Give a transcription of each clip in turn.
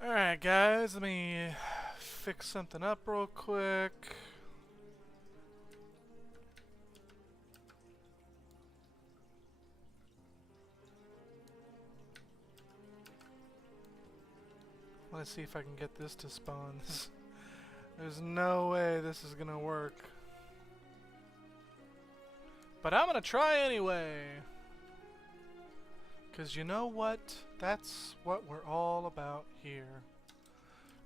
Alright guys, let me fix something up real quick. I want to see if I can get this to spawn. There's no way this is gonna work. But I'm gonna try anyway. Because you know what? That's what we're all about here.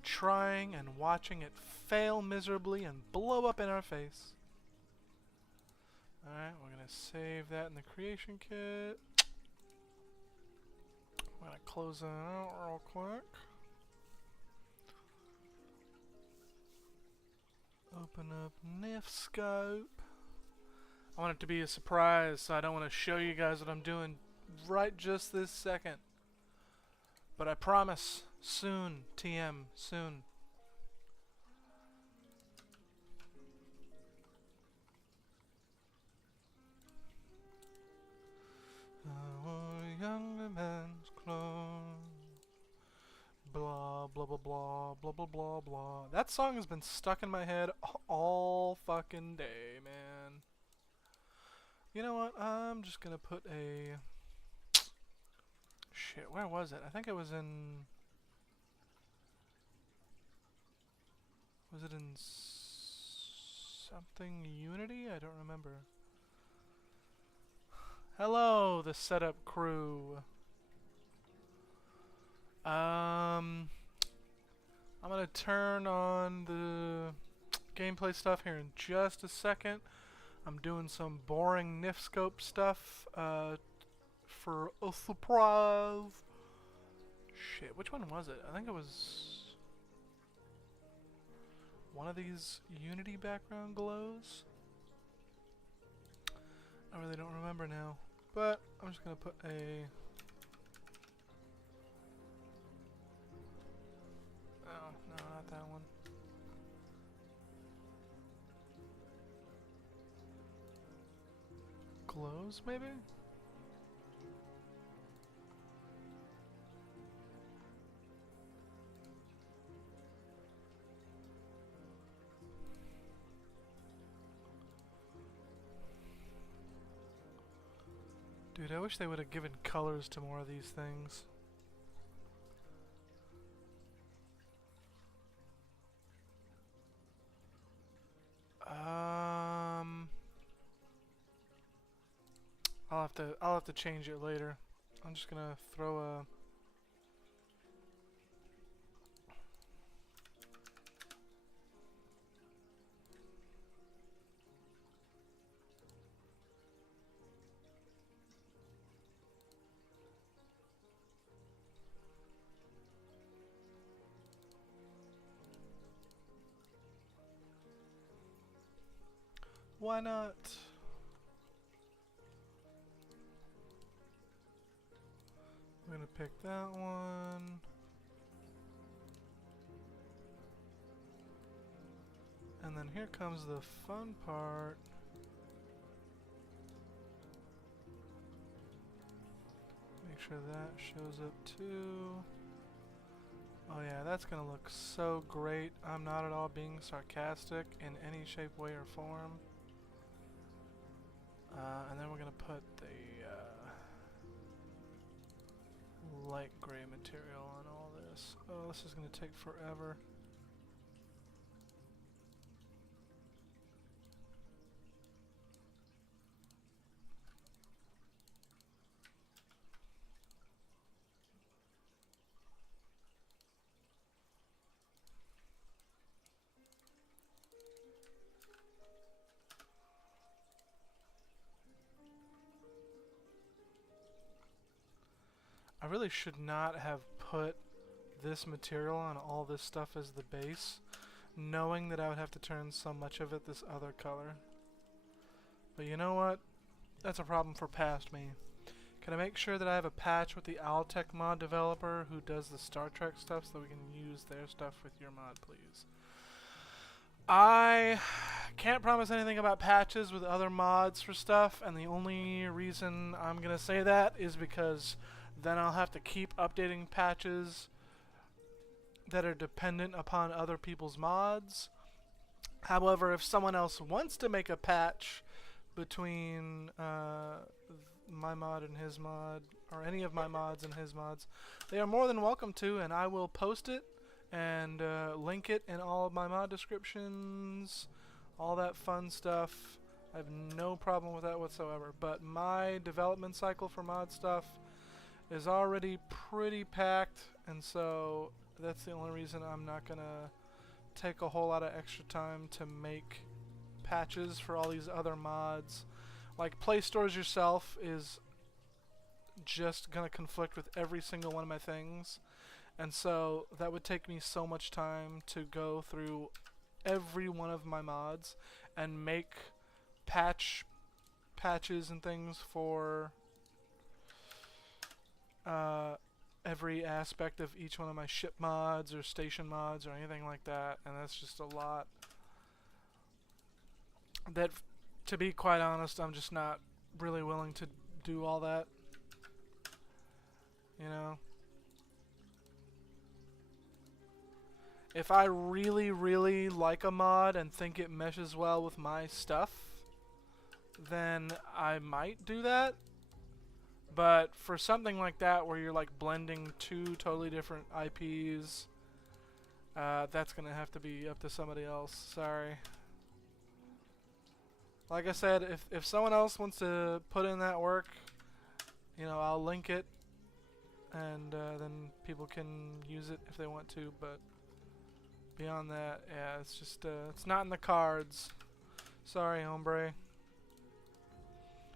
Trying and watching it fail miserably and blow up in our face. Alright, we're gonna save that in the creation kit. I'm gonna close that out real quick. Open up NIF scope. I want it to be a surprise, so I don't want to show you guys what I'm doing right just this second. But I promise, soon, TM, soon. Our younger man's clothes. Blah, blah, blah, blah, blah, blah, blah, blah. That song has been stuck in my head all fucking day, man. You know what? I'm just gonna put a... Shit, where was it? I think it was in... Was it in something Unity? I don't remember. Hello, the setup crew. I'm gonna turn on the gameplay stuff here in just a second. I'm doing some boring NIF scope stuff for a surprise. Shit, which one was it? I think it was one of these Unity background glows. I really don't remember now, but I'm just gonna put a... Oh, no, not that one. Glows, maybe? Dude, I wish they would have given colors to more of these things. I'll have to change it later. I'm just gonna throw a... Why not? I'm gonna pick that one. And then here comes the fun part. Make sure that shows up too. Oh yeah, that's gonna look so great. I'm not at all being sarcastic in any shape, way, or form. And then we're gonna put the light gray material on all this. Oh, this is gonna take forever. I really should not have put this material on all this stuff as the base, knowing that I would have to turn so much of it this other color. But you know what? That's a problem for past me. Can I make sure that I have a patch with the Owltech mod developer who does the Star Trek stuff so that we can use their stuff with your mod, please? I can't promise anything about patches with other mods for stuff, and the only reason I'm gonna say that is because then I'll have to keep updating patches that are dependent upon other people's mods. However, if someone else wants to make a patch between my mod and his mod, or any of my mods and his mods, they are more than welcome to, and I will post it and link it in all of my mod descriptions, all that fun stuff. I have no problem with that whatsoever. But my development cycle for mod stuff is already pretty packed, and so that's the only reason I'm not gonna take a whole lot of extra time to make patches for all these other mods. Like, Play Stores Yourself is just gonna conflict with every single one of my things, and so that would take me so much time to go through every one of my mods and make patches and things for every aspect of each one of my ship mods or station mods or anything like that, and that's just a lot that, to be quite honest, I'm just not really willing to do all that, you know. If I really, really like a mod and think it meshes well with my stuff, then I might do that. But for something like that, where you're like blending two totally different IPs, that's gonna have to be up to somebody else. Sorry. Like I said, if someone else wants to put in that work, you know, I'll link it, and then people can use it if they want to. But beyond that, yeah, it's just it's not in the cards. Sorry, hombre.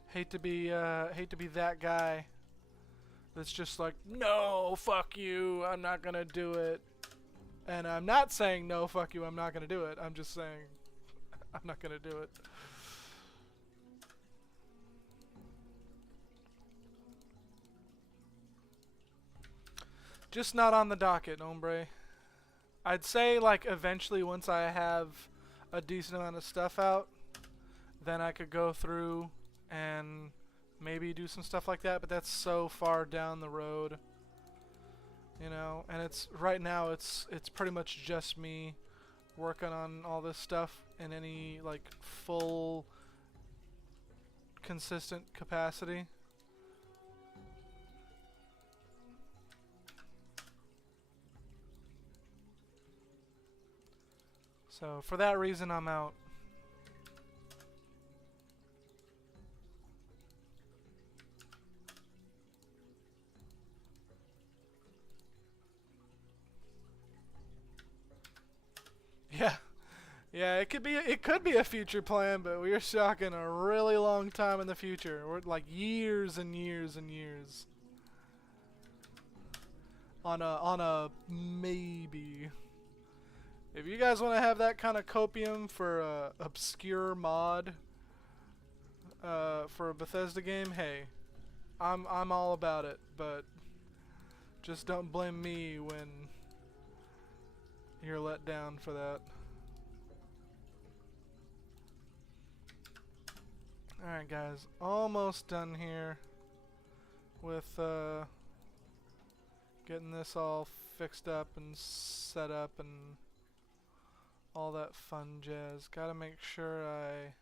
Hate to be that guy that's just like, no, fuck you, I'm not gonna do it. And I'm not saying no, fuck you, I'm not gonna do it. I'm just saying I'm not gonna do it. Just not on the docket, hombre. I'd say, like, eventually, once I have a decent amount of stuff out, then I could go through and maybe do some stuff like that, but that's so far down the road, you know. And it's right now it's pretty much just me working on all this stuff in any like full consistent capacity. So for that reason, I'm out. Yeah, yeah, it could be a future plan, but we're talking a really long time in the future. We're like years and years and years on a maybe. If you guys want to have that kind of copium for a obscure mod for a Bethesda game, hey, I'm all about it, but just don't blame me when you're let down for that. Alright guys, almost done here with getting this all fixed up and set up and all that fun jazz. Gotta make sure I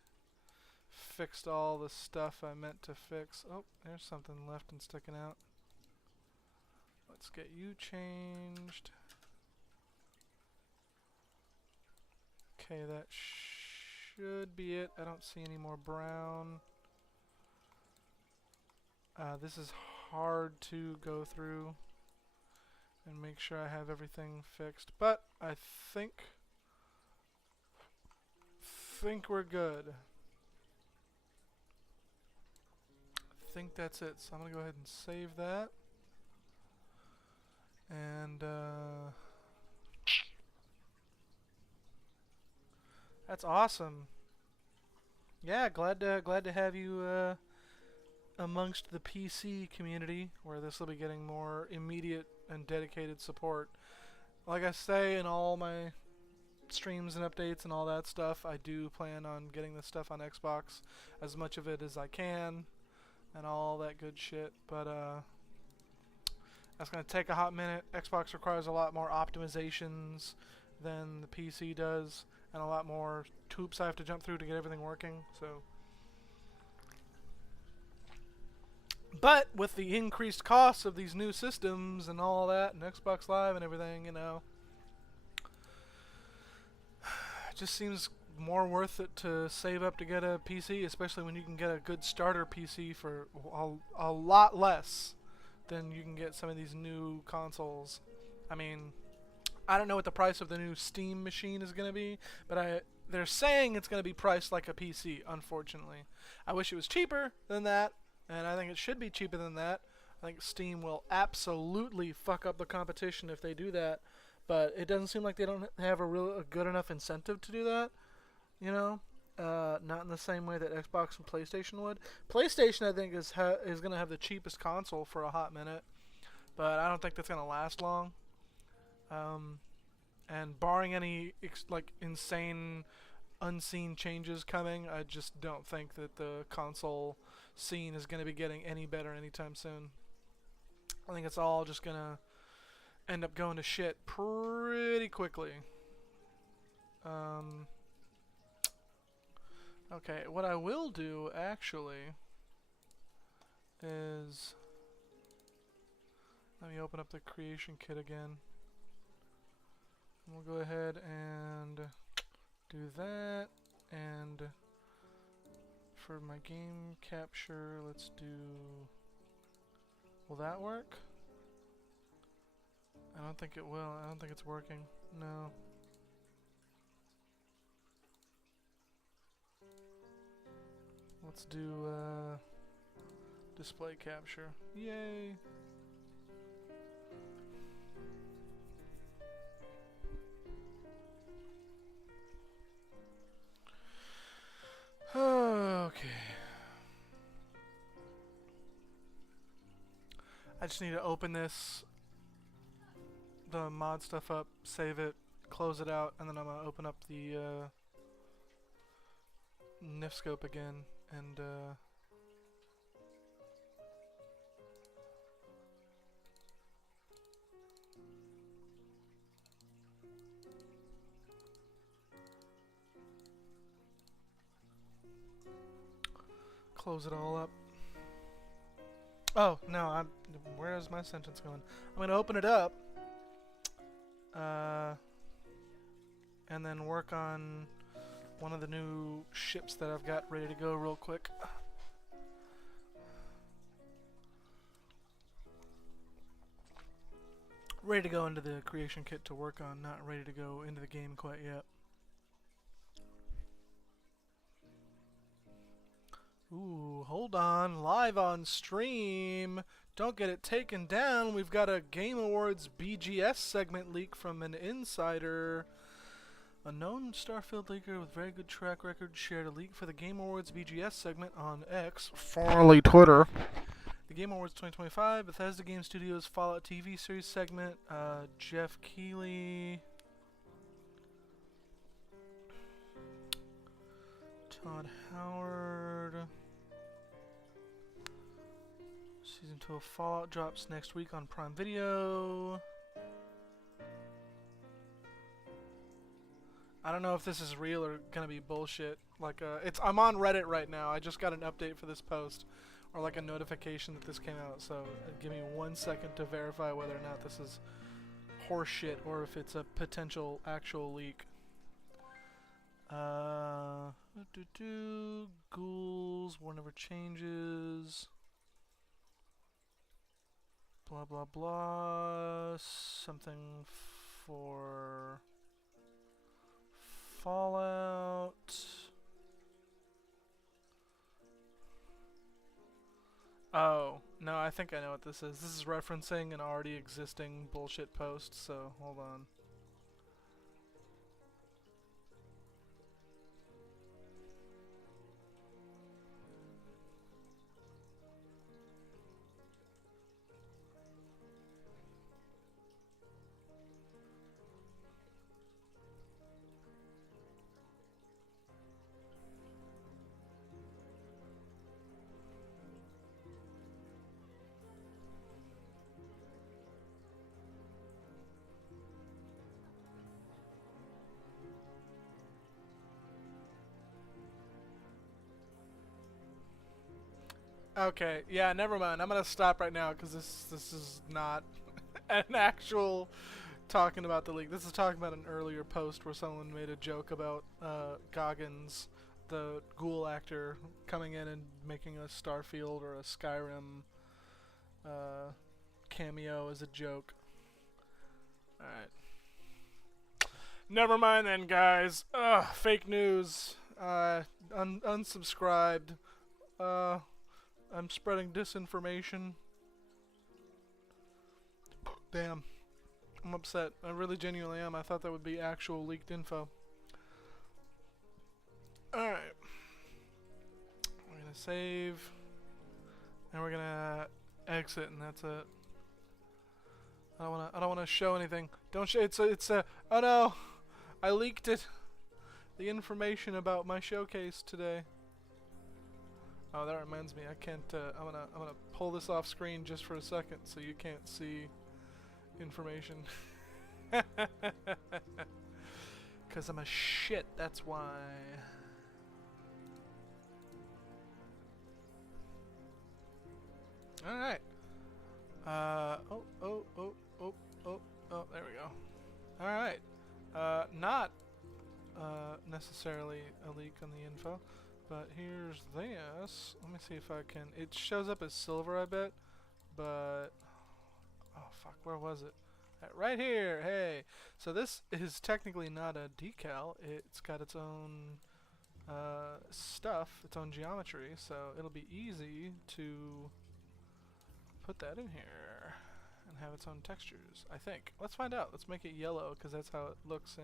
fixed all the stuff I meant to fix. Oh, there's something left and sticking out. Let's get you changed. Okay, that should be it. I don't see any more brown. This is hard to go through and make sure I have everything fixed, but I think we're good. I think that's it. So I'm gonna go ahead and save that. And that's awesome. Yeah, glad to have you amongst the PC community, where this will be getting more immediate and dedicated support. Like I say in all my streams and updates and all that stuff, I do plan on getting this stuff on Xbox, as much of it as I can, and all that good shit. But That's going to take a hot minute. Xbox requires a lot more optimizations than the PC does, and a lot more hoops I have to jump through to get everything working. So, but with the increased costs of these new systems and all that, and Xbox Live and everything, you know, it just seems more worth it to save up to get a PC, especially when you can get a good starter PC for a lot less than you can get some of these new consoles. I mean, I don't know what the price of the new Steam machine is going to be, but they're saying it's going to be priced like a PC, unfortunately. I wish it was cheaper than that, and I think it should be cheaper than that. I think Steam will absolutely fuck up the competition if they do that, but it doesn't seem like they don't have a good enough incentive to do that, you know? Not in the same way that Xbox and PlayStation would. PlayStation, I think, is going to have the cheapest console for a hot minute, but I don't think that's going to last long. And barring any insane unseen changes coming, I just don't think that the console scene is going to be getting any better anytime soon. I think it's all just going to end up going to shit pretty quickly. Okay, what I will do, actually, is... Let me open up the creation kit again. We'll go ahead and do that, and for my game capture, let's do... Will that work? I don't think it will. I don't think it's working. No. Let's do display capture. Yay! Okay. I just need to open the mod stuff up, save it, close it out, and then I'm gonna open up the NIF scope again and close it all up. Oh, no, where's my sentence going? I'm going to open it up, and then work on one of the new ships that I've got ready to go real quick. Ready to go into the creation kit to work on, not ready to go into the game quite yet. Ooh, hold on. Live on stream. Don't get it taken down. We've got a Game Awards BGS segment leak from an insider. A known Starfield leaker with very good track record shared a leak for the Game Awards BGS segment on X, formerly Twitter. The Game Awards 2025, Bethesda Game Studios Fallout TV series segment. Jeff Keighley. Todd Howard. Season 2 of Fallout drops next week on Prime Video. I don't know if this is real or gonna be bullshit. Like, I'm on Reddit right now. I just got an update for this post, or like a notification that this came out. So give me 1 second to verify whether or not this is horseshit or if it's a potential actual leak. Ghouls, war never changes. Blah blah blah. Something for Fallout. Oh, no, I think I know what this is. This is referencing an already existing bullshit post, so hold on. Okay, yeah, never mind. I'm gonna stop right now because this is not an actual talking about the leak. This is talking about an earlier post where someone made a joke about Goggins, the ghoul actor, coming in and making a Starfield or a Skyrim cameo as a joke. Alright. Never mind then, guys. Ugh, fake news. Unsubscribed. I'm spreading disinformation. Damn. I'm upset. I really genuinely am. I thought that would be actual leaked info. Alright. We're gonna save. And we're gonna exit, and that's it. I don't wanna show anything. Don't show. It's a. Oh no! I leaked it. The information about my showcase today. Oh, that reminds me. I can't. I'm gonna pull this off screen just for a second, so you can't see information. Cause I'm a shit. That's why. All right. Oh, there we go. All right. Not necessarily a leak on the info, but here's this. Let me see if I can. It shows up as silver, I bet, but oh fuck, where was it? Right here. Hey. So this is technically not a decal. It's got its own stuff, its own geometry, so it'll be easy to put that in here and have its own textures, I think. Let's find out. Let's make it yellow because that's how it looks in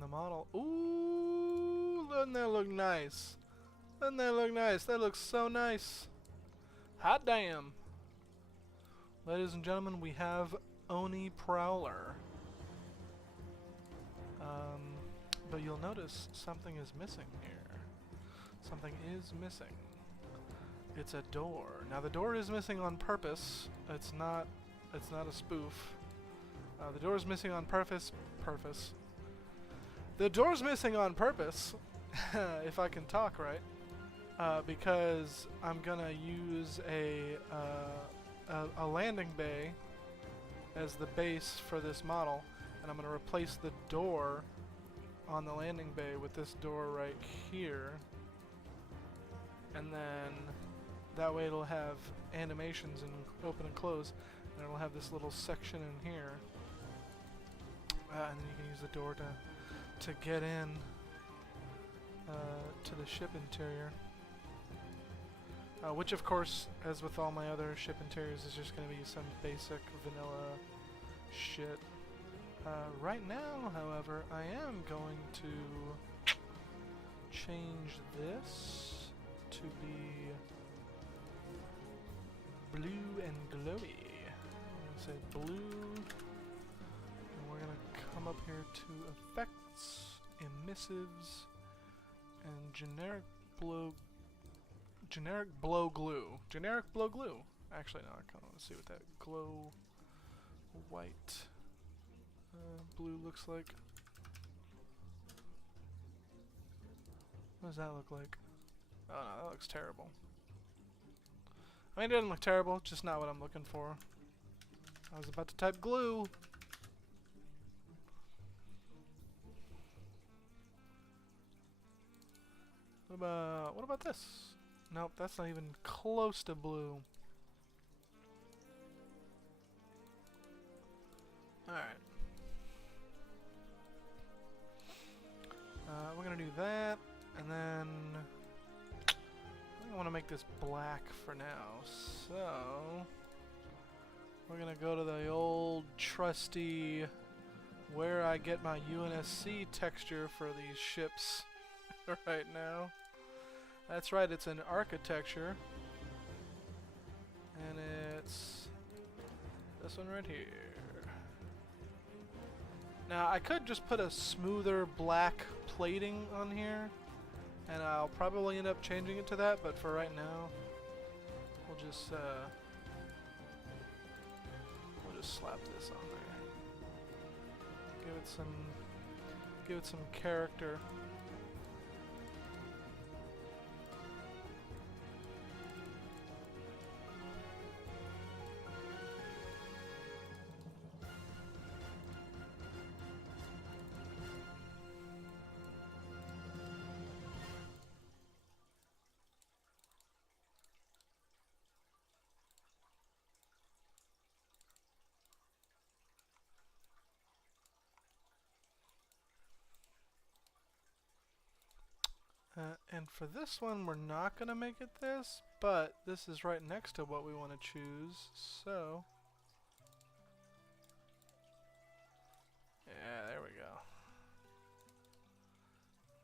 the model. Ooh, doesn't that look nice? Doesn't that look nice? That looks so nice. Hot damn. Ladies and gentlemen, we have Oni Prowler. But you'll notice something is missing here. Something is missing. It's a door. Now the door is missing on purpose. It's not a spoof. The door is missing on purpose. The door's missing on purpose, if I can talk right, because I'm gonna use a landing bay as the base for this model, and I'm gonna replace the door on the landing bay with this door right here, and then that way it'll have animations and open and close, and it'll have this little section in here, and then you can use the door to get in to the ship interior, which of course, as with all my other ship interiors, is just going to be some basic vanilla shit. Right now, however, I am going to change this to be blue and glowy. I'm going to say blue, and we're going to come up here to effects, emissives, and generic blow glue. Generic blow glue. Actually, no, I kind of want to see what that glow white blue looks like. What does that look like? Oh no, that looks terrible. I mean, it doesn't look terrible, just not what I'm looking for. I was about to type glue. What about this? Nope, that's not even close to blue. Alright. We're gonna do that, and then I want to make this black for now, so we're gonna go to the old trusty where I get my UNSC texture for these ships right now. That's right, it's an architecture, and it's this one right here. Now I could just put a smoother black plating on here, and I'll probably end up changing it to that, but for right now we'll just slap this on there. give it some character. And for this one, we're not going to make it this, but this is right next to what we want to choose, so... Yeah, there we go.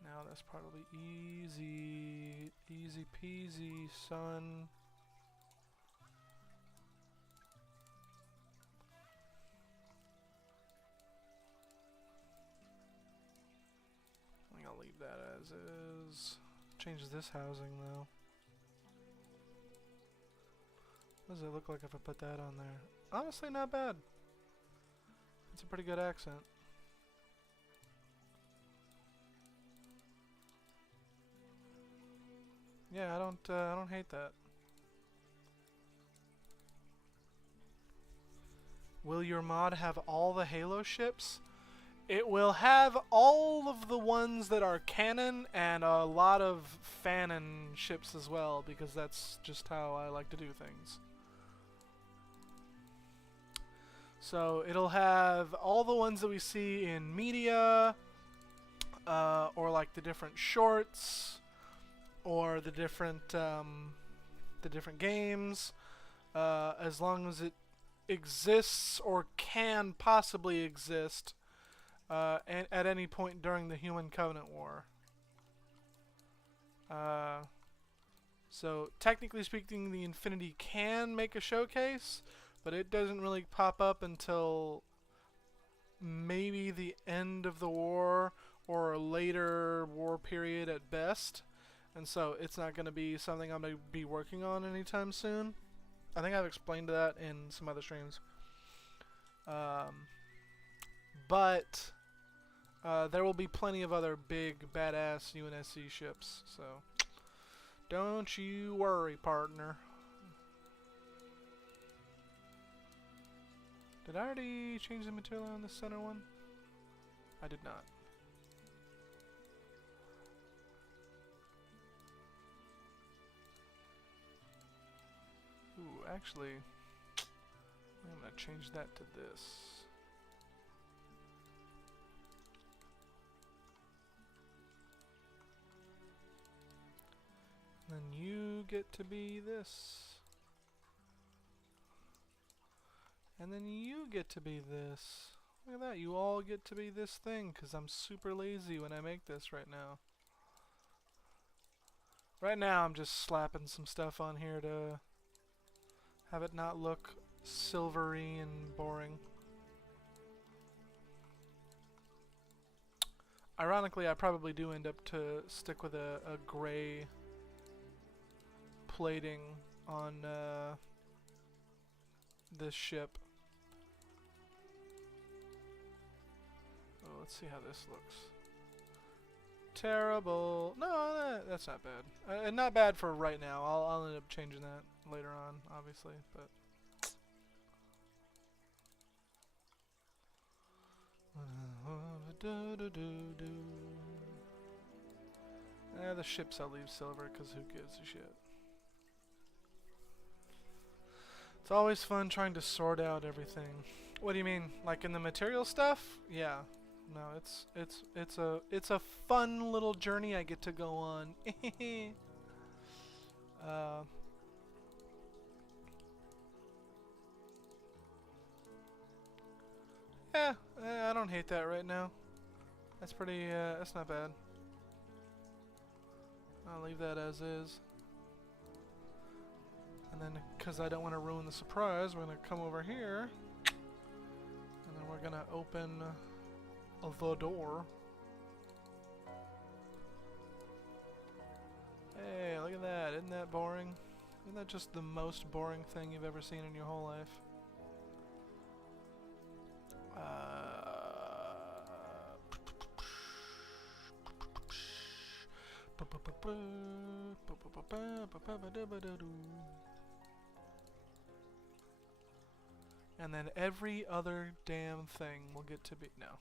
Now that's probably easy, easy peasy, son. I think I'll leave that as is. Changes this housing though. What does it look like if I put that on there? Honestly, not bad. It's a pretty good accent. Yeah, I don't hate that. Will your mod have all the Halo ships? It will have all of the ones that are canon and a lot of fanon ships as well, because that's just how I like to do things. So it'll have all the ones that we see in media, or like the different shorts, or the different games, as long as it exists or can possibly exist at any point during the Human Covenant War. So technically speaking, the Infinity can make a showcase, but it doesn't really pop up until maybe the end of the war or a later war period at best. And so it's not going to be something I'm going to be working on anytime soon. I think I've explained that in some other streams. But there will be plenty of other big, badass UNSC ships. So don't you worry, partner. Did I already change the material on the center one? I did not. Ooh, actually, I'm going to change that to this. And then you get to be this. And then you get to be this. Look at that, you all get to be this thing, because I'm super lazy when I make this right now. Right now I'm just slapping some stuff on here to have it not look silvery and boring. Ironically, I probably do end up to stick with a gray plating on this ship. Oh, let's see how this looks. Terrible. No, that's not bad. Not bad for right now. I'll end up changing that later on, obviously, but the ships I'll leave silver, because who gives a shit. It's always fun trying to sort out everything. What do you mean? Like in the material stuff? Yeah. No, it's a fun little journey I get to go on. Yeah, I don't hate that right now. That's pretty, that's not bad. I'll leave that as is. And then, because I don't want to ruin the surprise, we're going to come over here. And then we're going to open the door. Hey, look at that. Isn't that boring? Isn't that just the most boring thing you've ever seen in your whole life? And then every other damn thing will get to be... No.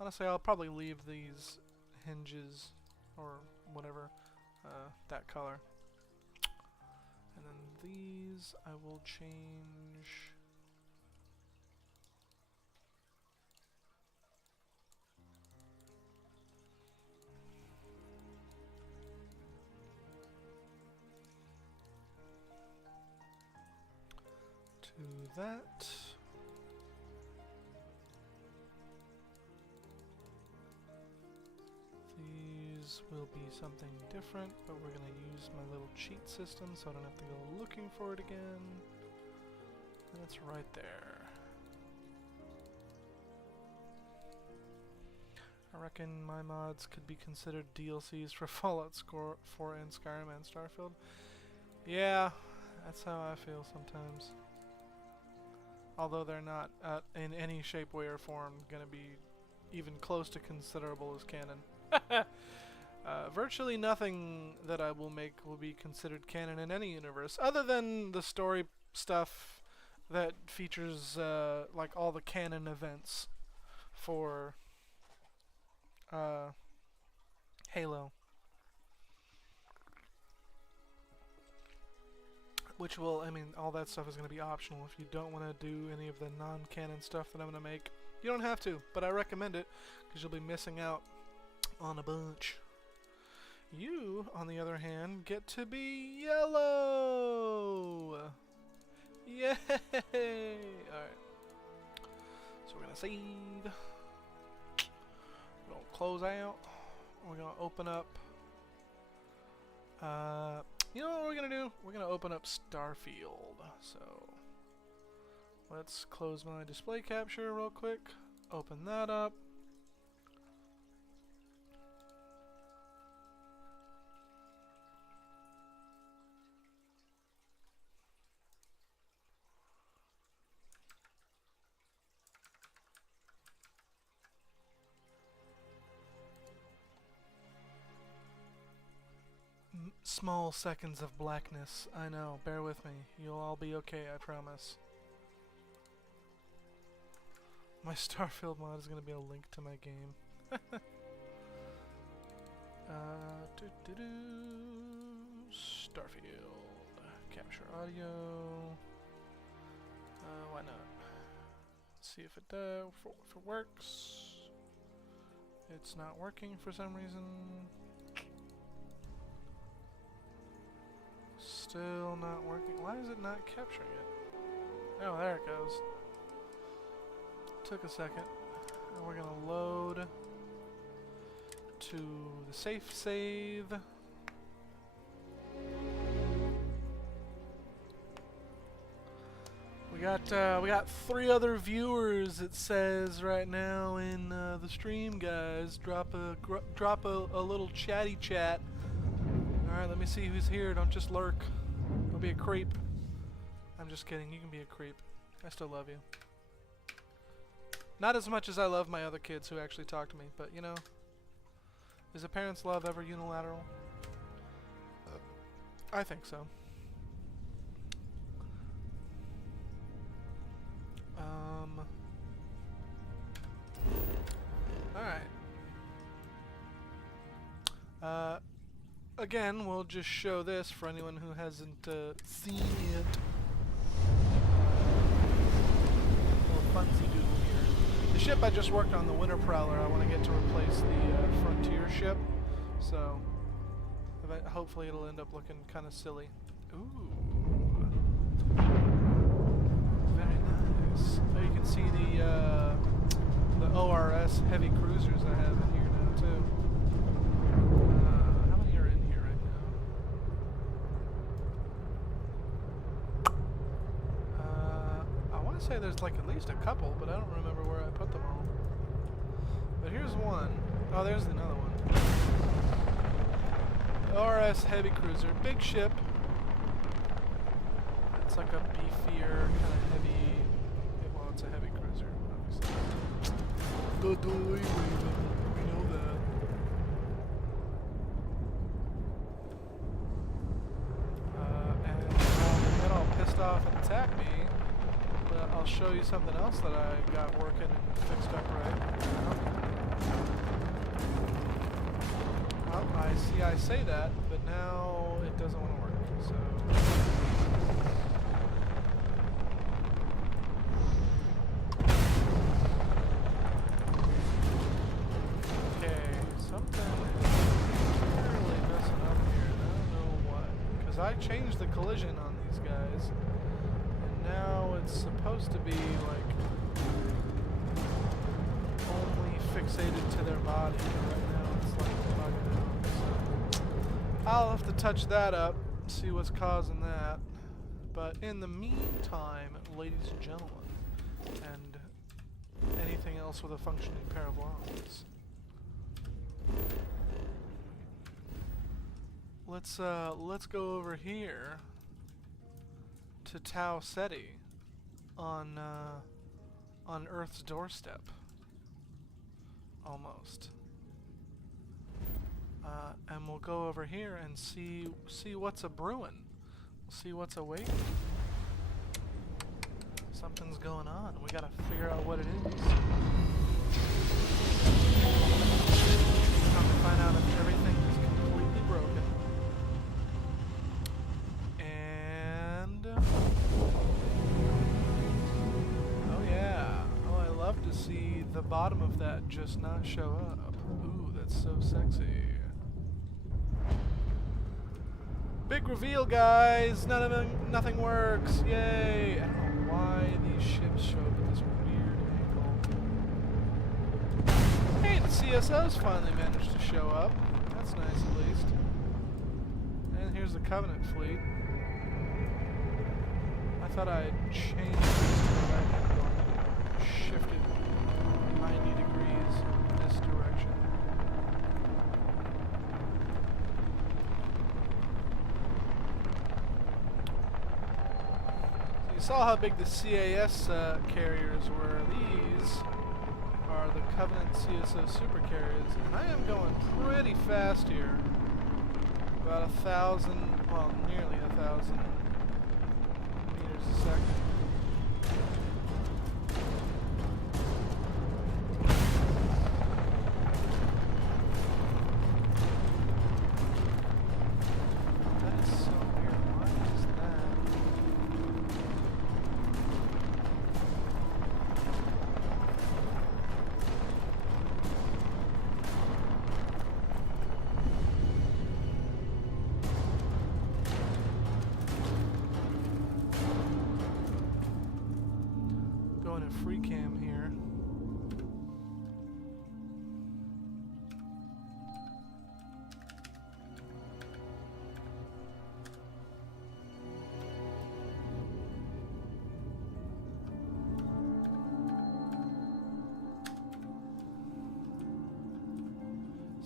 Honestly, I'll probably leave these hinges, or whatever, that color. And then these I will change... to that. These will be something different, but we're going to use my little cheat system so I don't have to go looking for it again. And it's right there. I reckon my mods could be considered DLCs for Fallout 4 and Skyrim and Starfield. Yeah, that's how I feel sometimes. Although they're not in any shape, way, or form going to be even close to considerable as canon. Virtually nothing that I will make will be considered canon in any universe, other than the story stuff that features like all the canon events for Halo. Which will, I mean, all that stuff is going to be optional. If you don't want to do any of the non-canon stuff that I'm going to make, you don't have to, but I recommend it, because you'll be missing out on a bunch. You, on the other hand, get to be yellow! Yay! Alright. So we're going to save. We're going to close out. We're going to open up. You know what we're going to do? We're going to open up Starfield. So, let's close my display capture real quick. Open that up. Small seconds of blackness. I know. Bear with me. You'll all be okay, I promise. My Starfield mod is going to be a link to my game. Starfield. Capture audio. Why not? Let's see if it works. It's not working for some reason. Still not working. Why is it not capturing it? Oh, there it goes. Took a second. And we're gonna load to the safe save. We got 3 other viewers. It says right now in the stream, guys. Drop a little chatty chat. All right, let me see who's here. Don't just lurk. Don't be a creep. I'm just kidding. You can be a creep. I still love you. Not as much as I love my other kids who actually talk to me, but you know, is a parent's love ever unilateral? I think so. Alright. Again, we'll just show this for anyone who hasn't seen it. Little funsy doodle here. The ship I just worked on, the Winter Prowler, I want to get to replace the Frontier ship. So, hopefully it'll end up looking kind of silly. Ooh. Very nice. Oh, you can see the ORS heavy cruisers I have in here now, too. How many are in here right now? I want to say there's like at least a couple, but I don't remember where I put them all. But here's one. Oh, there's another one. ORS heavy cruiser, big ship. It's like a beefier, kind of heavy. Well, it's a heavy cruiser, obviously. We know that. show you something else that I got working and fixed up right now. Well, I say that, but now it doesn't want to work, so... Okay, something is really messing up here, and I don't know what. Because I changed the collision on these guys, and now it's supposed to be, like, only fixated to their body. Right now it's, like, bugging out. I'll have to touch that up, see what's causing that. But in the meantime, ladies and gentlemen, and anything else with a functioning pair of lungs, let's go over here to Tau Ceti on Earth's doorstep, almost. And we'll go over here and see what's a brewing. We'll see what's awaiting. Something's going on. We gotta figure out what it is. Come to find out if everything is completely broken. And oh yeah. Oh, I love to see the bottom of that just not show up. Ooh, that's so sexy. Big reveal, guys! Nothing works! Yay! I don't know why these ships show up at this weird angle. Hey, the CSOs finally managed to show up. That's nice, at least. And here's the Covenant fleet. I thought I had changed this to the right angle. Shifted 90 degrees in this direction. You saw how big the CAS carriers were. These are the Covenant CSO supercarriers, and I am going pretty fast here. About 1,000, well, nearly 1,000 meters a second. Free cam here.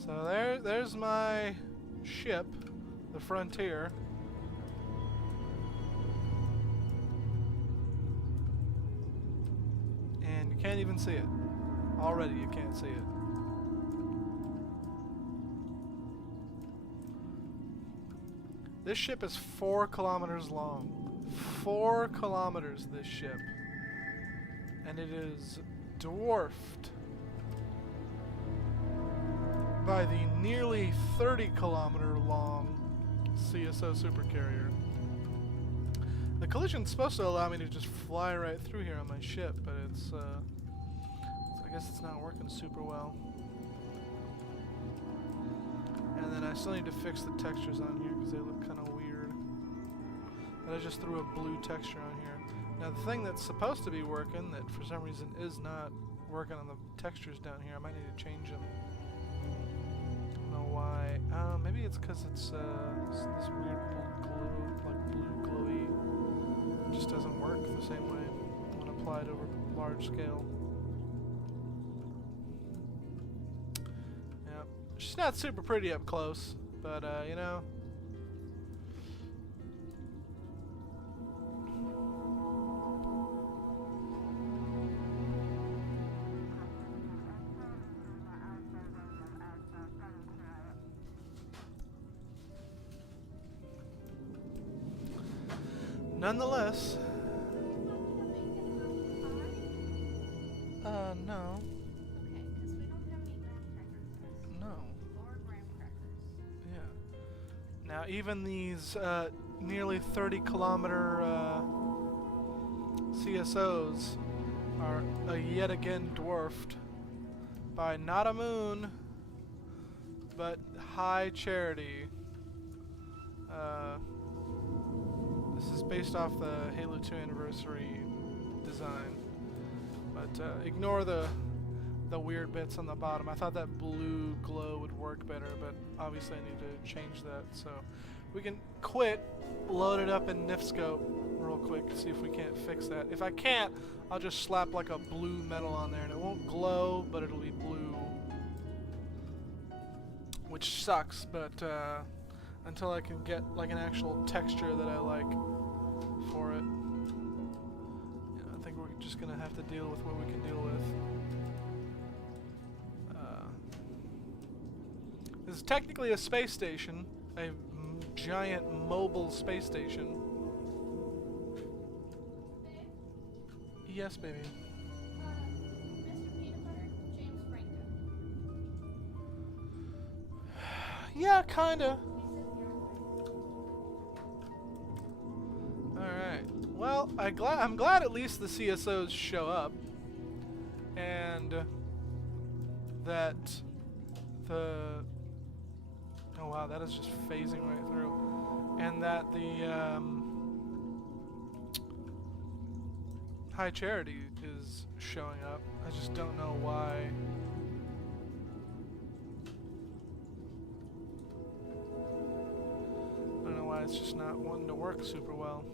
So there's my ship, the Frontier. Can't even see it. Already you can't see it. This ship is 4 kilometers long. 4 kilometers, this ship. And it is dwarfed by the nearly 30 kilometer long CSO supercarrier. The collision's supposed to allow me to just fly right through here on my ship, but it's I guess it's not working super well. And then I still need to fix the textures on here because they look kind of weird. But I just threw a blue texture on here. Now the thing that's supposed to be working, that for some reason is not working on the textures down here, I might need to change them. I don't know why. Maybe it's because it's this weird blue, like blue glowy. It just doesn't work the same way when applied over large scale. Yep. She's not super pretty up close, but you know. Nonetheless, No. Okay, because we don't have any graham crackers. No. Or graham crackers. Yeah. Now, even these nearly 30-kilometer CSOs are yet again dwarfed by not a moon, but high charity. This is based off the Halo 2 anniversary design, but ignore the weird bits on the bottom. I thought that blue glow would work better, but obviously I need to change that. So we can quit, load it up in Nifscope real quick, see if we can't fix that. If I can't, I'll just slap like a blue metal on there, and it won't glow, but it'll be blue, which sucks. But until I can get like an actual texture that I like for it, I think we're just gonna have to deal with what we can deal with. This is technically a space station, a giant mobile space station. Babe? Yes, baby. Mr. Peanut Butter, James Franco. Yeah, kinda. He says you're Alright. Well, I'm glad at least the CSOs show up. And that the... Oh wow, that is just phasing right through. And that the high charity is showing up. I just don't know why. I don't know why it's just not wanting to work super well.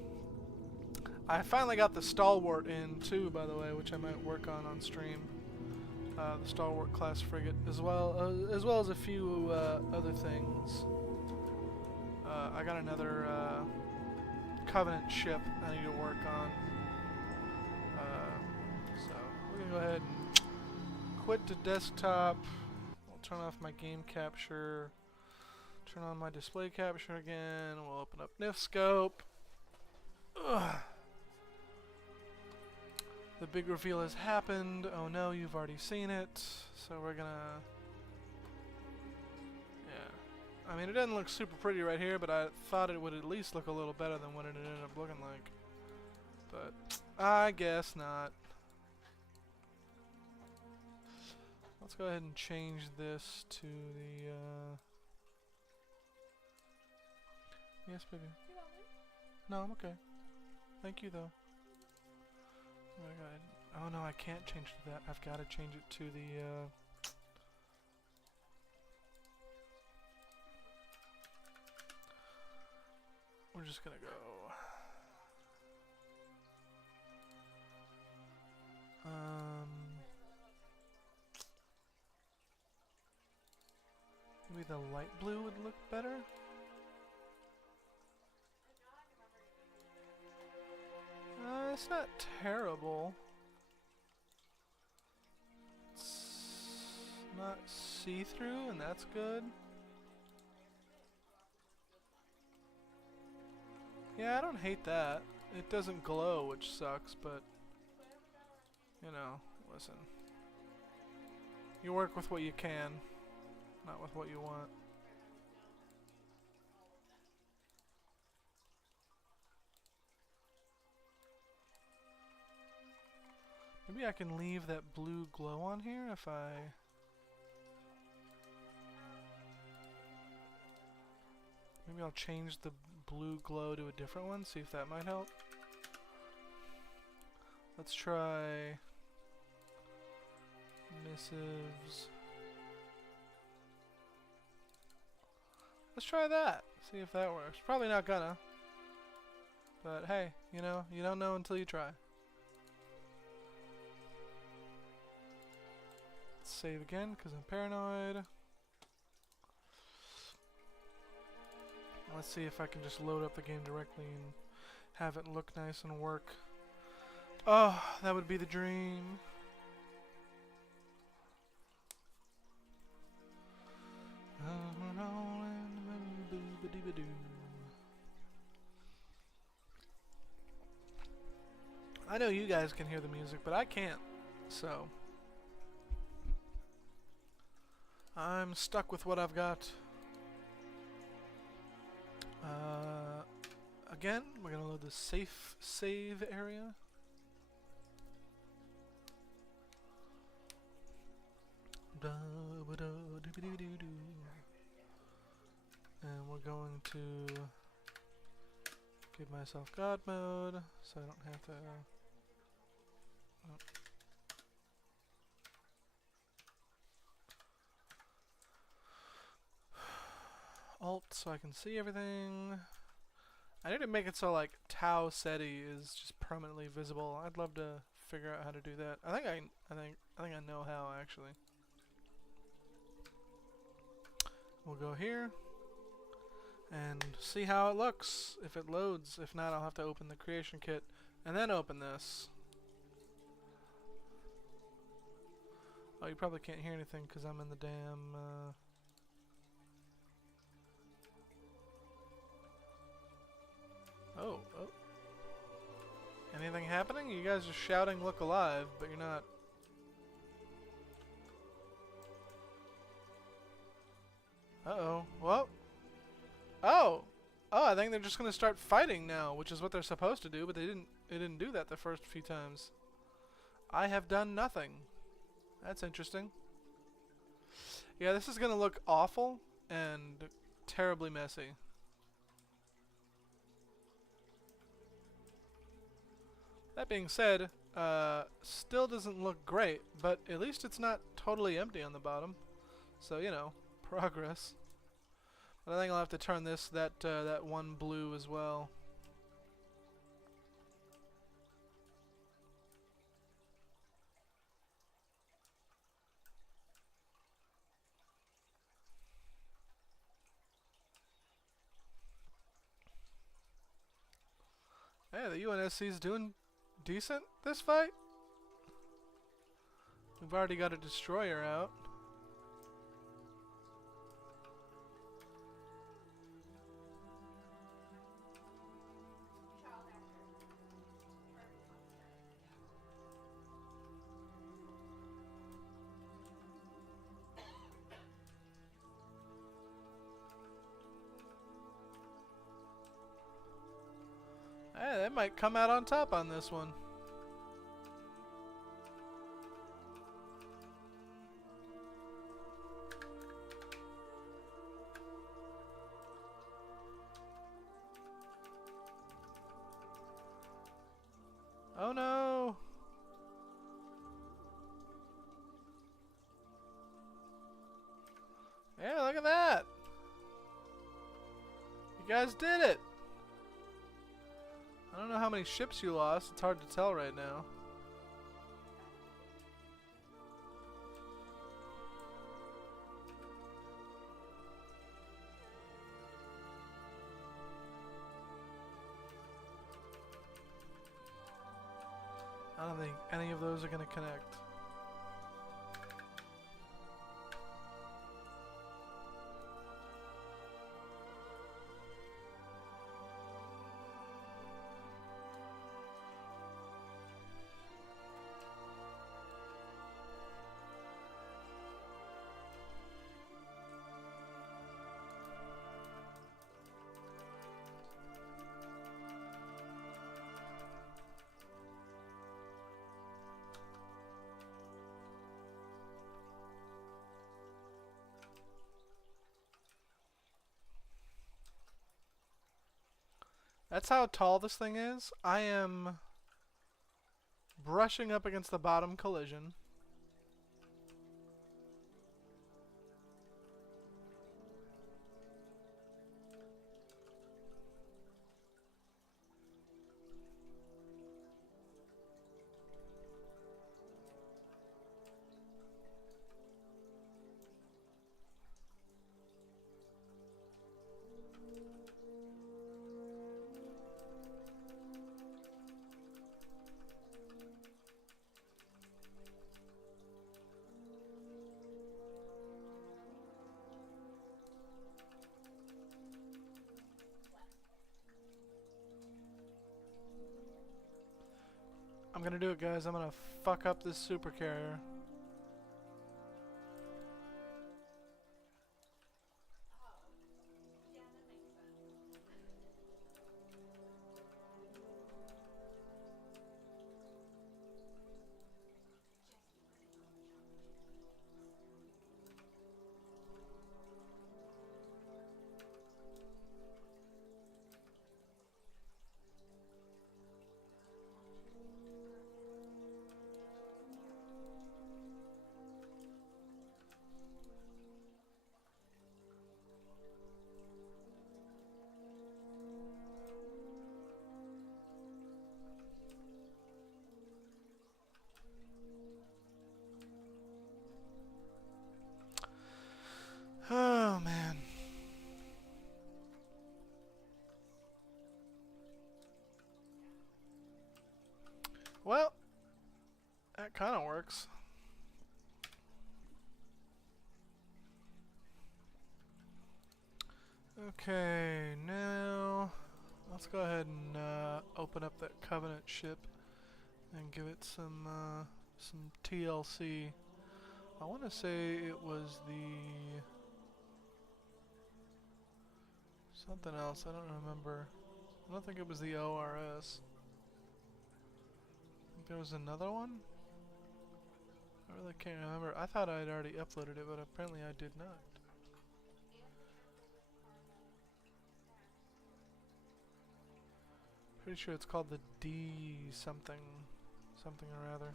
I finally got the Stalwart in too, by the way, which I might work on stream. The Stalwart class frigate, as well as a few other things. I got another Covenant ship I need to work on. So we're gonna go ahead and quit the desktop. We'll turn off my game capture. Turn on my display capture again. We'll open up Nifscope. Ugh. The big reveal has happened. Oh no, you've already seen it. So we're gonna... Yeah. I mean, it doesn't look super pretty right here, but I thought it would at least look a little better than what it ended up looking like. But I guess not. Let's go ahead and change this to the... Yes, baby. You want me? No, I'm okay. Thank you, though. I'm gonna go ahead. Oh no, I can't change to that. I've got to change it to the. We're just gonna go. Maybe the light blue would look better. It's not terrible. It's not see-through, and that's good. Yeah, I don't hate that. It doesn't glow, which sucks, but... You know, listen. You work with what you can, not with what you want. Maybe I can leave that blue glow on here if I... Maybe I'll change the blue glow to a different one, see if that might help. Let's try... Missives. Let's try that, see if that works. Probably not gonna. But hey, you know, you don't know until you try. Save again, because I'm paranoid. Let's see if I can just load up the game directly and have it look nice and work. Oh, that would be the dream. I know you guys can hear the music, but I can't, so... I'm stuck with what I've got. Again, we're gonna load the safe save area. And we're going to give myself God mode so I don't have to. Alt so I can see everything. I need to make it so like Tau SETI is just permanently visible. I'd love to figure out how to do that. I think I know how actually. We'll go here and see how it looks if it loads. If not, I'll have to open the creation kit and then open this. Oh, you probably can't hear anything because I'm in the damn Oh. Anything happening? You guys are shouting look alive, but you're not. Uh-oh. Well. Oh! Oh, I think they're just gonna start fighting now, which is what they're supposed to do, but they didn't do that the first few times. I have done nothing. That's interesting. Yeah, this is gonna look awful and terribly messy. That being said, still doesn't look great, but at least it's not totally empty on the bottom. So, you know, progress. But I think I'll have to turn that one blue as well. Hey, the UNSC's doing decent this fight. We've already got a destroyer out. Child actor. Hey, they might come out on top on this one. Oh no! Yeah, look at that! You guys did it! I don't know how many ships you lost, it's hard to tell right now. I don't think any of those are going to connect. That's how tall this thing is. I am brushing up against the bottom collision. I'm gonna do it, guys. I'm gonna fuck up this super carrier. kind of works. Okay, now let's go ahead and open up that Covenant ship and give it some TLC. I want to say it was the something else. I don't remember. I don't think it was the ORS. I think there was another one. I really can't remember. I thought I had already uploaded it, but apparently I did not. Pretty sure it's called the D something or other.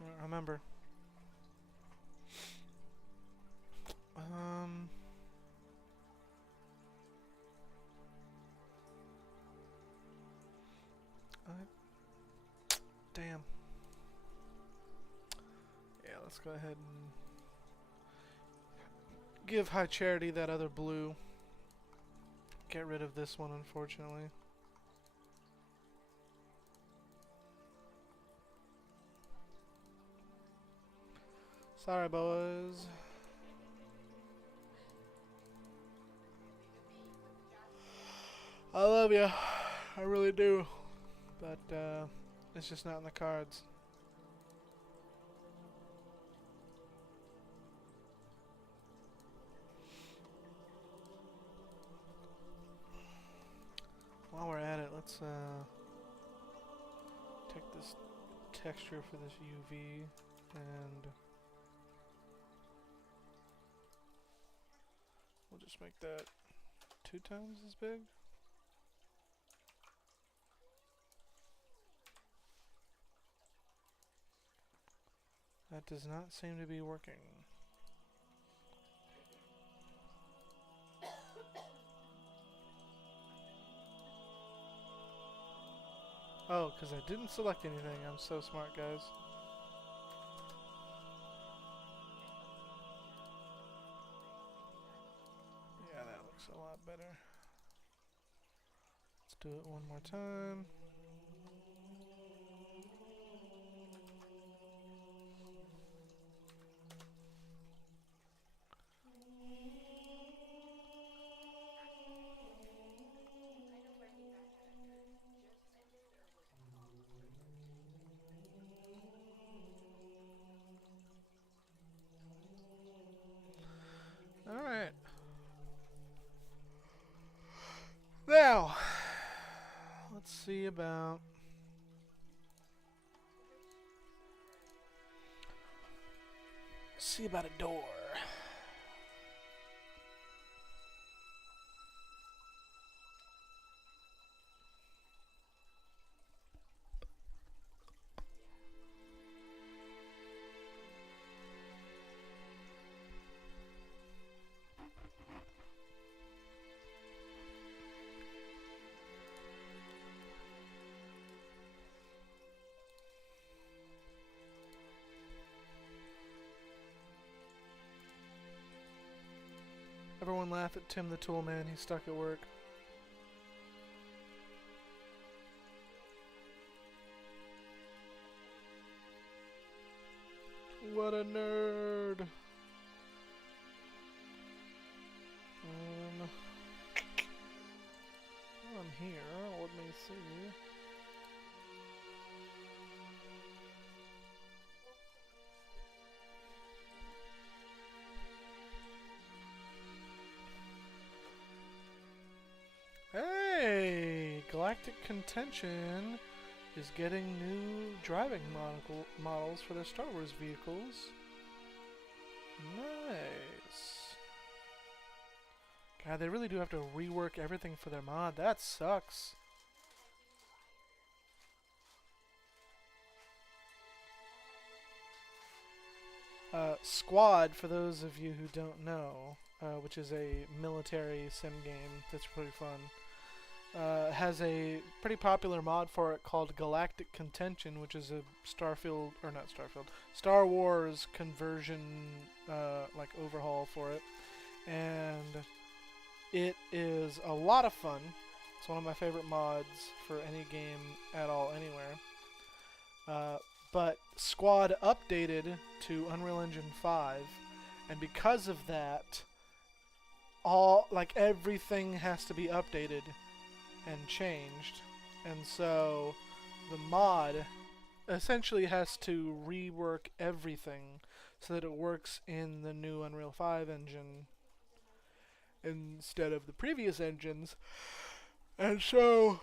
I don't remember. Damn. Yeah, let's go ahead and give High Charity that other blue. Get rid of this one, unfortunately. Sorry, boys. I love you. I really do. But, it's just not in the cards. While we're at it, let's, take this texture for this UV and we'll just make that 2 times as big. That does not seem to be working. Oh, because I didn't select anything. I'm so smart, guys. Yeah, that looks a lot better. Let's do it one more time. Alright. Now, let's see about... a door. Everyone laugh at Tim the Tool Man. He's stuck at work. What a nerd. I'm here. Let me see. Hey! Galactic Contention is getting new driving models for their Star Wars vehicles. Nice. God, they really do have to rework everything for their mod. That sucks. Squad, for those of you who don't know, which is a military sim game that's pretty fun, has a pretty popular mod for it called Galactic Contention, which is a Starfield, or not Starfield, Star Wars conversion, like overhaul for it. And it is a lot of fun. It's one of my favorite mods for any game at all, anywhere. but Squad updated to Unreal Engine 5, and because of that, everything has to be updated and changed. And so the mod essentially has to rework everything so that it works in the new Unreal 5 engine instead of the previous engines. And so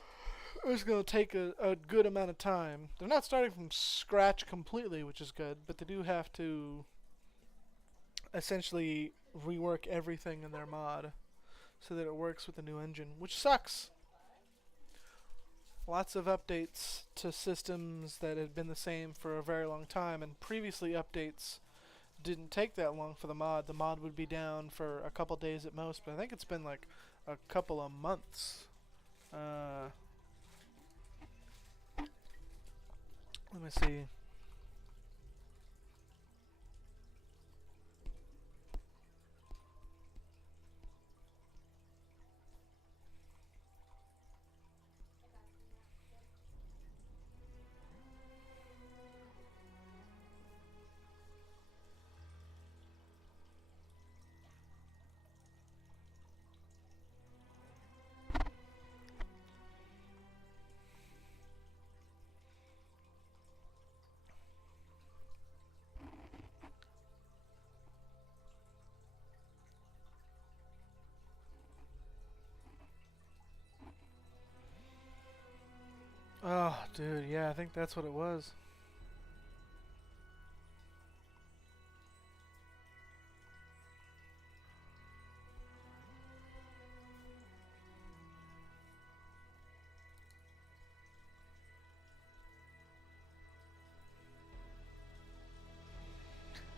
it's going to take a good amount of time. They're not starting from scratch completely, which is good, but they do have to essentially rework everything in their mod so that it works with the new engine, which sucks. Lots of updates to systems that had been the same for a very long time, and previously updates didn't take that long for the mod. The mod would be down for a couple days at most, but I think it's been like a couple of months. Let me see. Oh, dude, yeah, I think that's what it was.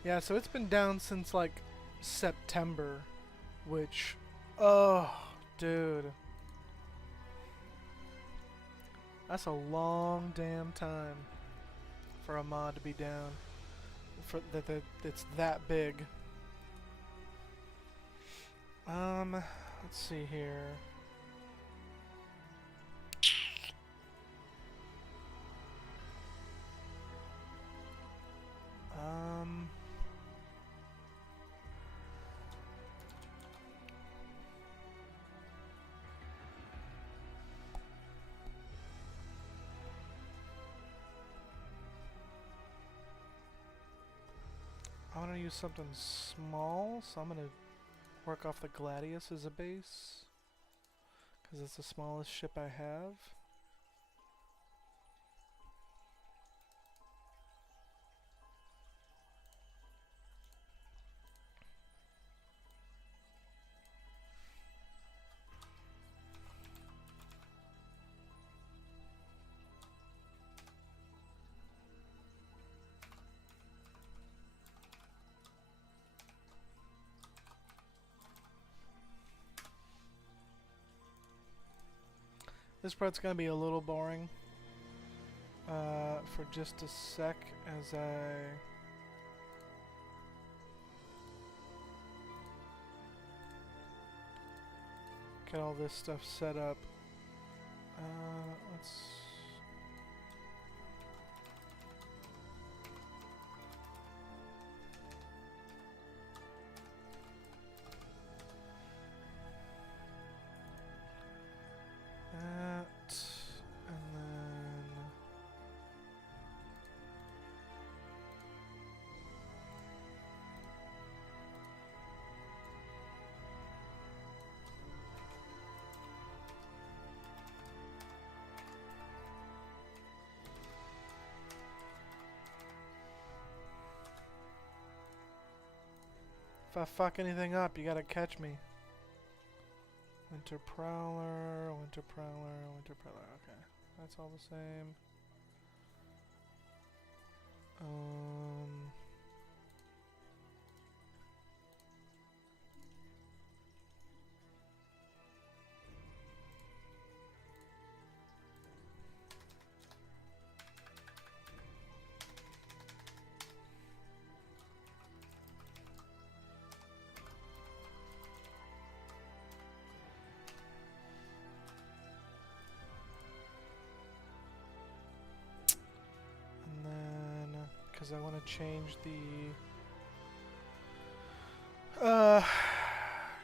Yeah, so it's been down since like September, which, oh, dude, that's a long damn time for a mod to be down. For that, it's that big. Let's see here. Um. I want to use something small, so I'm going to work off the Gladius as a base, because it's the smallest ship I have. This part's going to be a little boring for just a sec as I get all this stuff set up. Let's... That, and then... If I fuck anything up, you gotta catch me. Winter Prowler, Winter Prowler, Winter Prowler. Okay, that's all the same. And then because I want to change the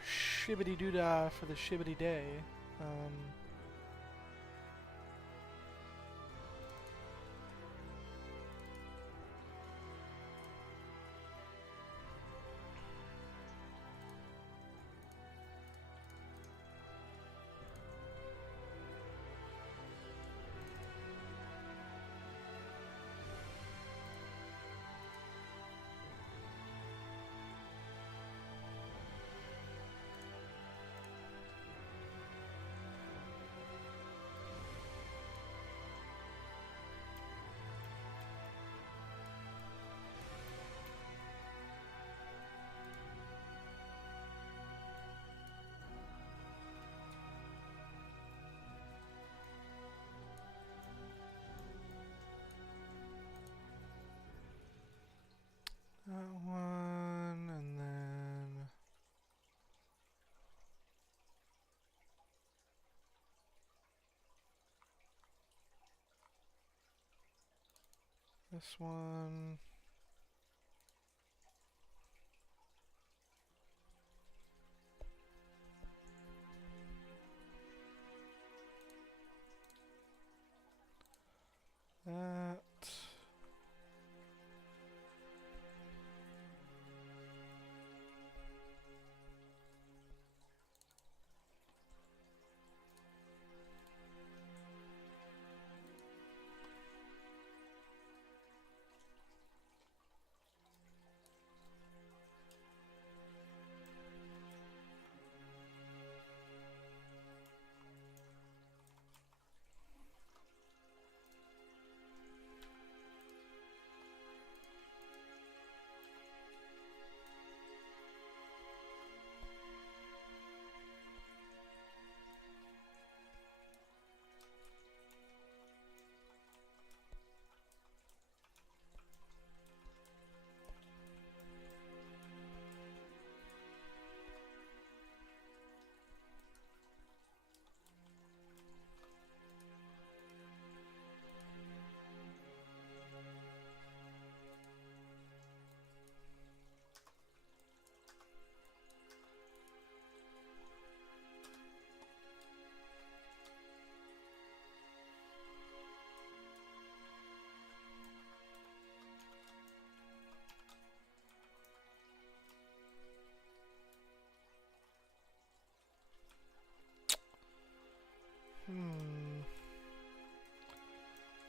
shibbity doodah for the shibbity day. That one, and then this one. That.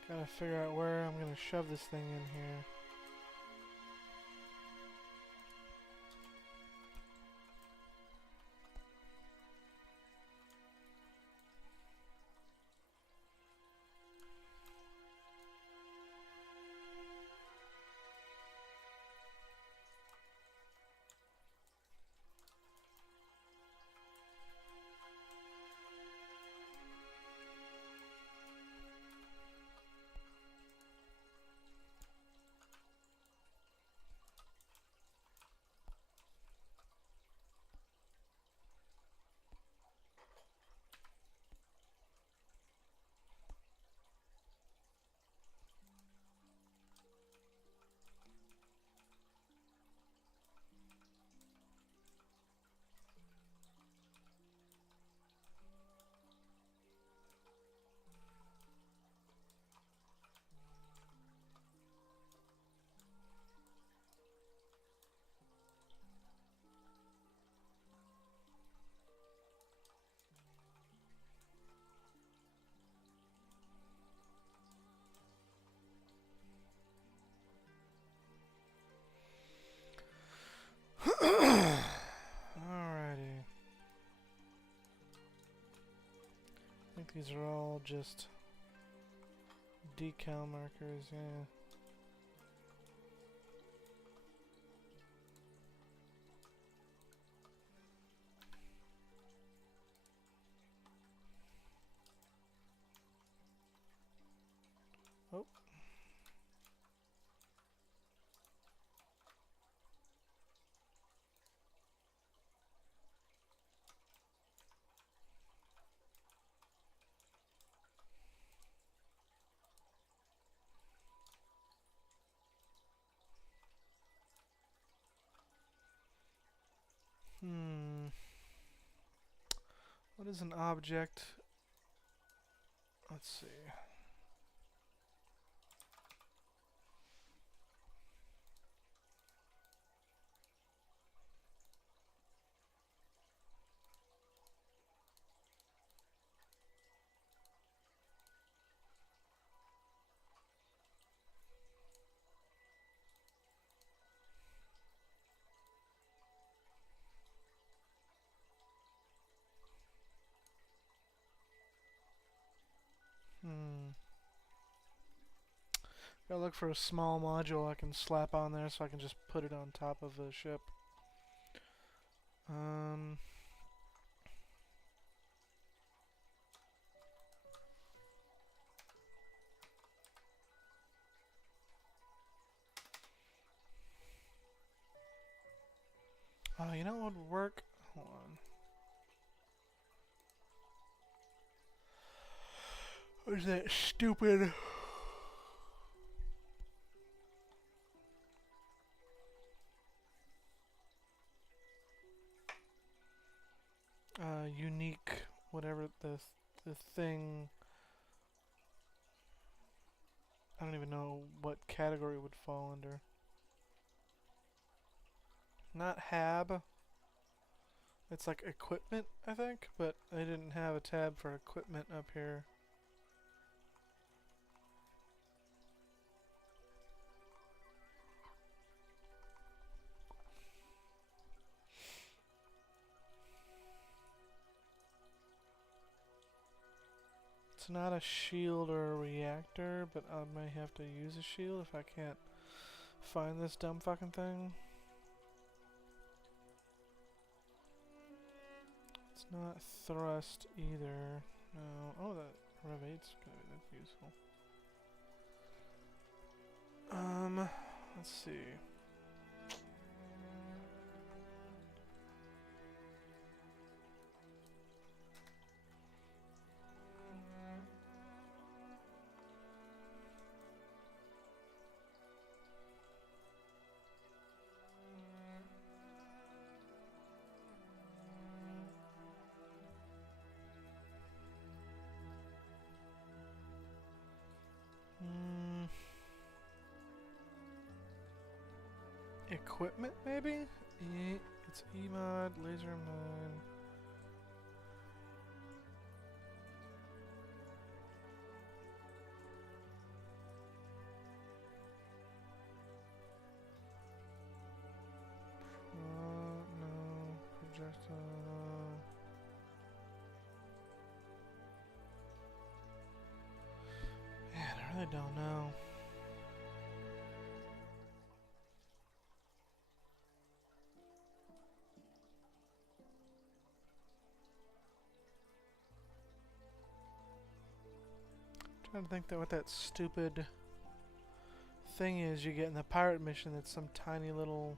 Gotta figure out where I'm gonna shove this thing in here. Alrighty. I think these are all just decal markers, yeah. Oh. Hmm. What is an object? Let's see. Hmm. Gotta look for a small module I can slap on there so I can just put it on top of a ship. Um. Oh, you know what would work? Hold on. Where's that stupid? Unique, whatever the thing. I don't even know what category it would fall under. Not HAB. It's like equipment, I think, but I didn't have a tab for equipment up here. It's not a shield or a reactor, but I may have to use a shield if I can't find this dumb fucking thing. It's not thrust either. No. Oh, that Rev 8's gonna be that's useful. Let's see. Mm, equipment, maybe? It's E-mod, laser mine. No. Projectile. Man, I really don't know. Trying to think that what that stupid thing is you get in the pirate mission that's some tiny little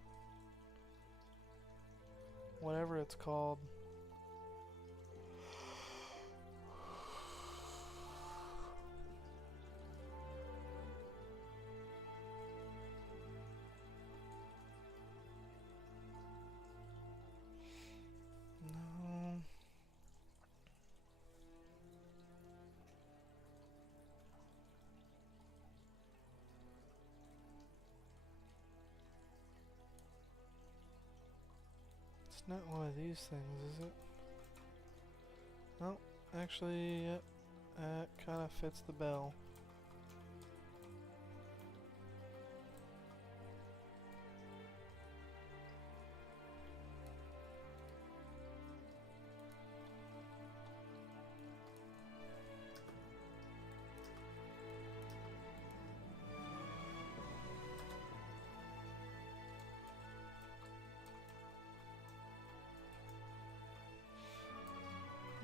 whatever it's called. No. It's not one of these things, is it? No, actually, yep. That kind of fits the bill.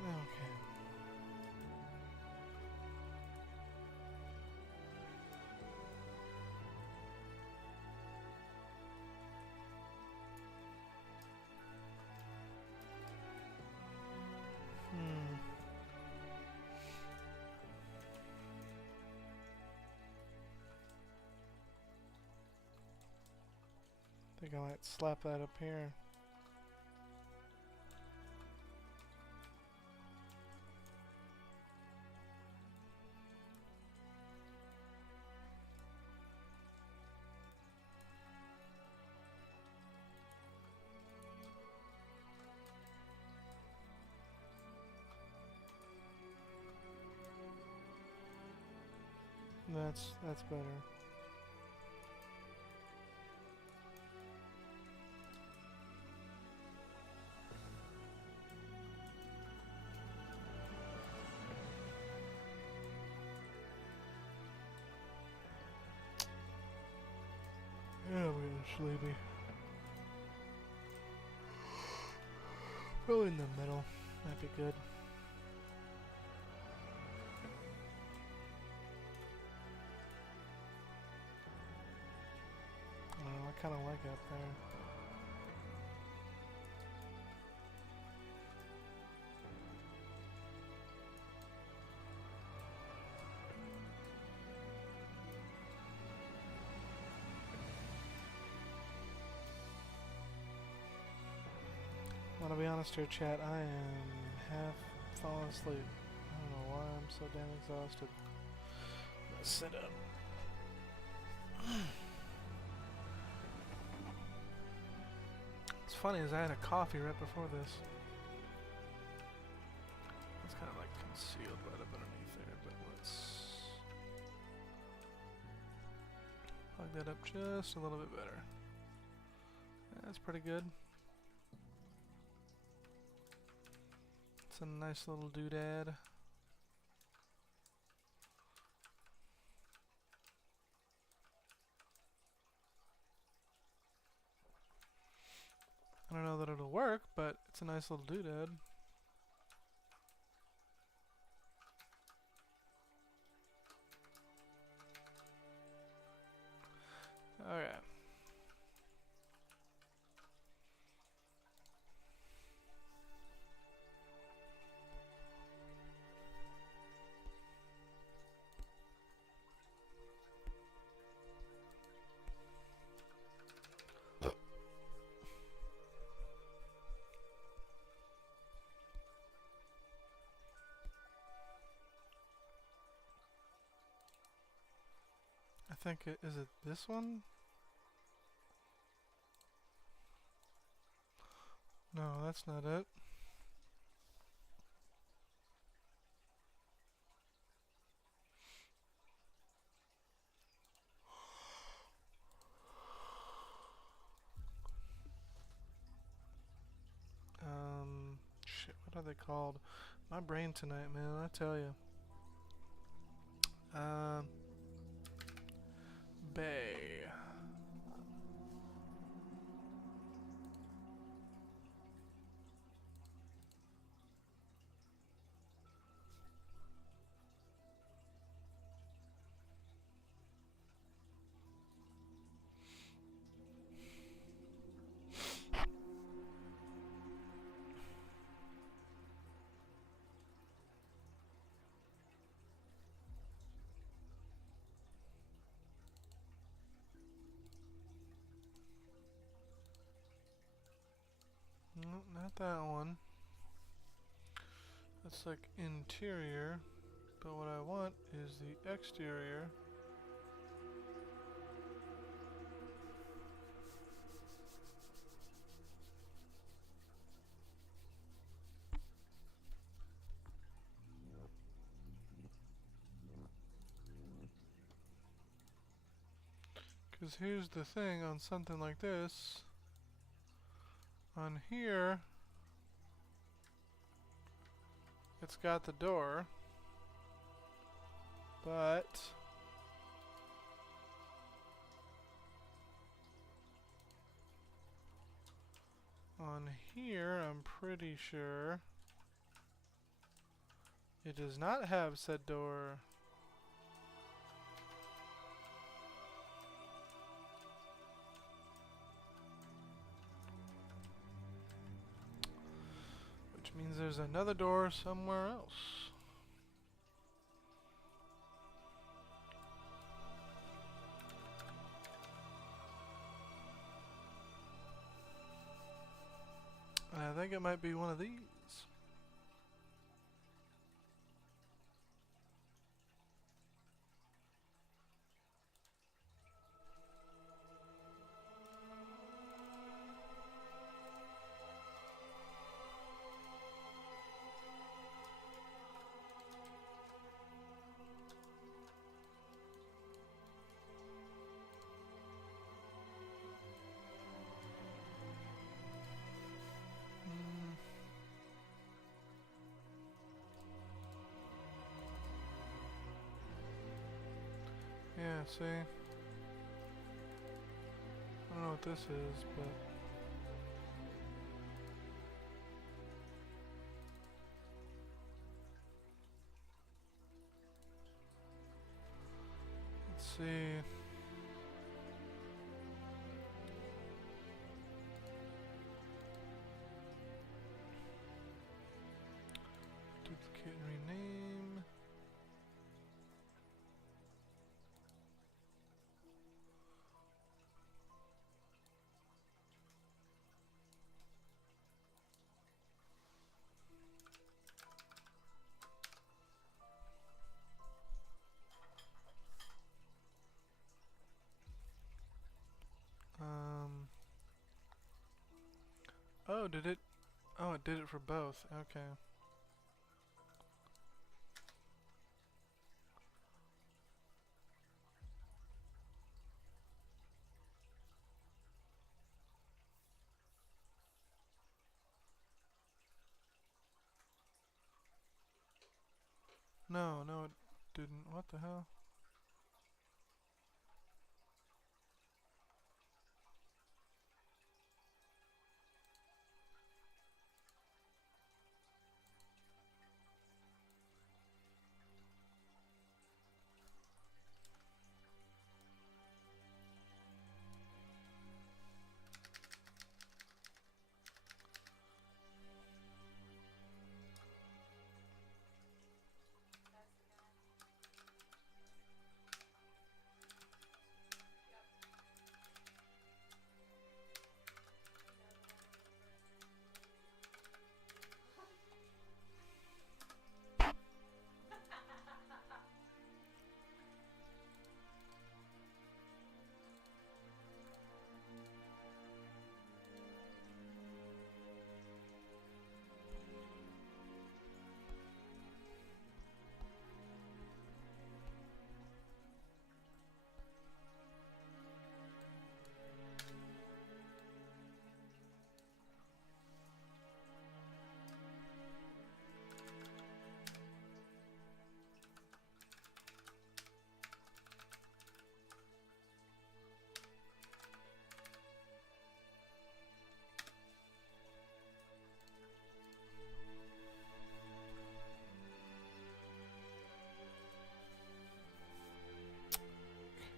Okay. Hmm. I think I might slap that up here. That's better. Yeah, I'm getting sleepy. Probably in the middle. Might be good. I kind of like it up there. Want to be honest here, chat. I am half falling asleep. I don't know why I'm so damn exhausted. Let's sit up. What's funny is I had a coffee right before this. It's kind of like concealed right up underneath there, but let's plug that up just a little bit better. That's pretty good. It's a nice little doodad. I don't know that it'll work, but it's a nice little doodad. Okay. I think is it this one? No, that's not it. Shit, what are they called? My brain tonight, man, I tell you. Bay. No, not that one. That's like interior, but what I want is the exterior. Because here's the thing, on something like this, on here, it's got the door, but on here, I'm pretty sure it does not have said door. Which means there's another door somewhere else. And I think it might be one of these. Yeah, see? I don't know what this is, but... Let's see... Duplicate and rename... Oh, did it? Oh, it did it for both. Okay. No, no, it didn't. What the hell? That's the guy. Yep. These are the ones I'm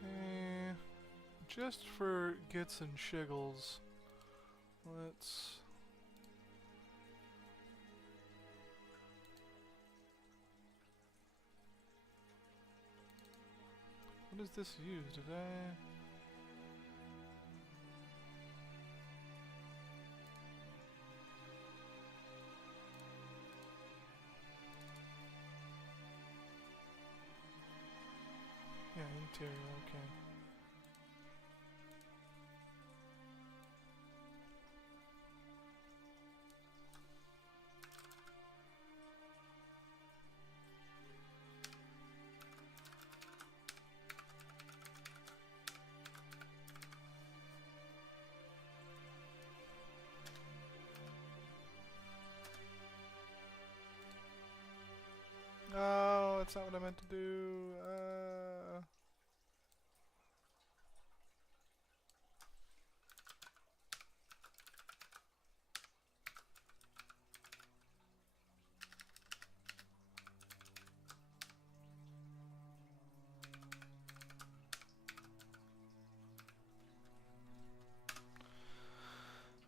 Okay. Just for gits and shiggles, let's... What is this used? Did I... Yeah, interior, okay. Oh, that's not what I meant to do.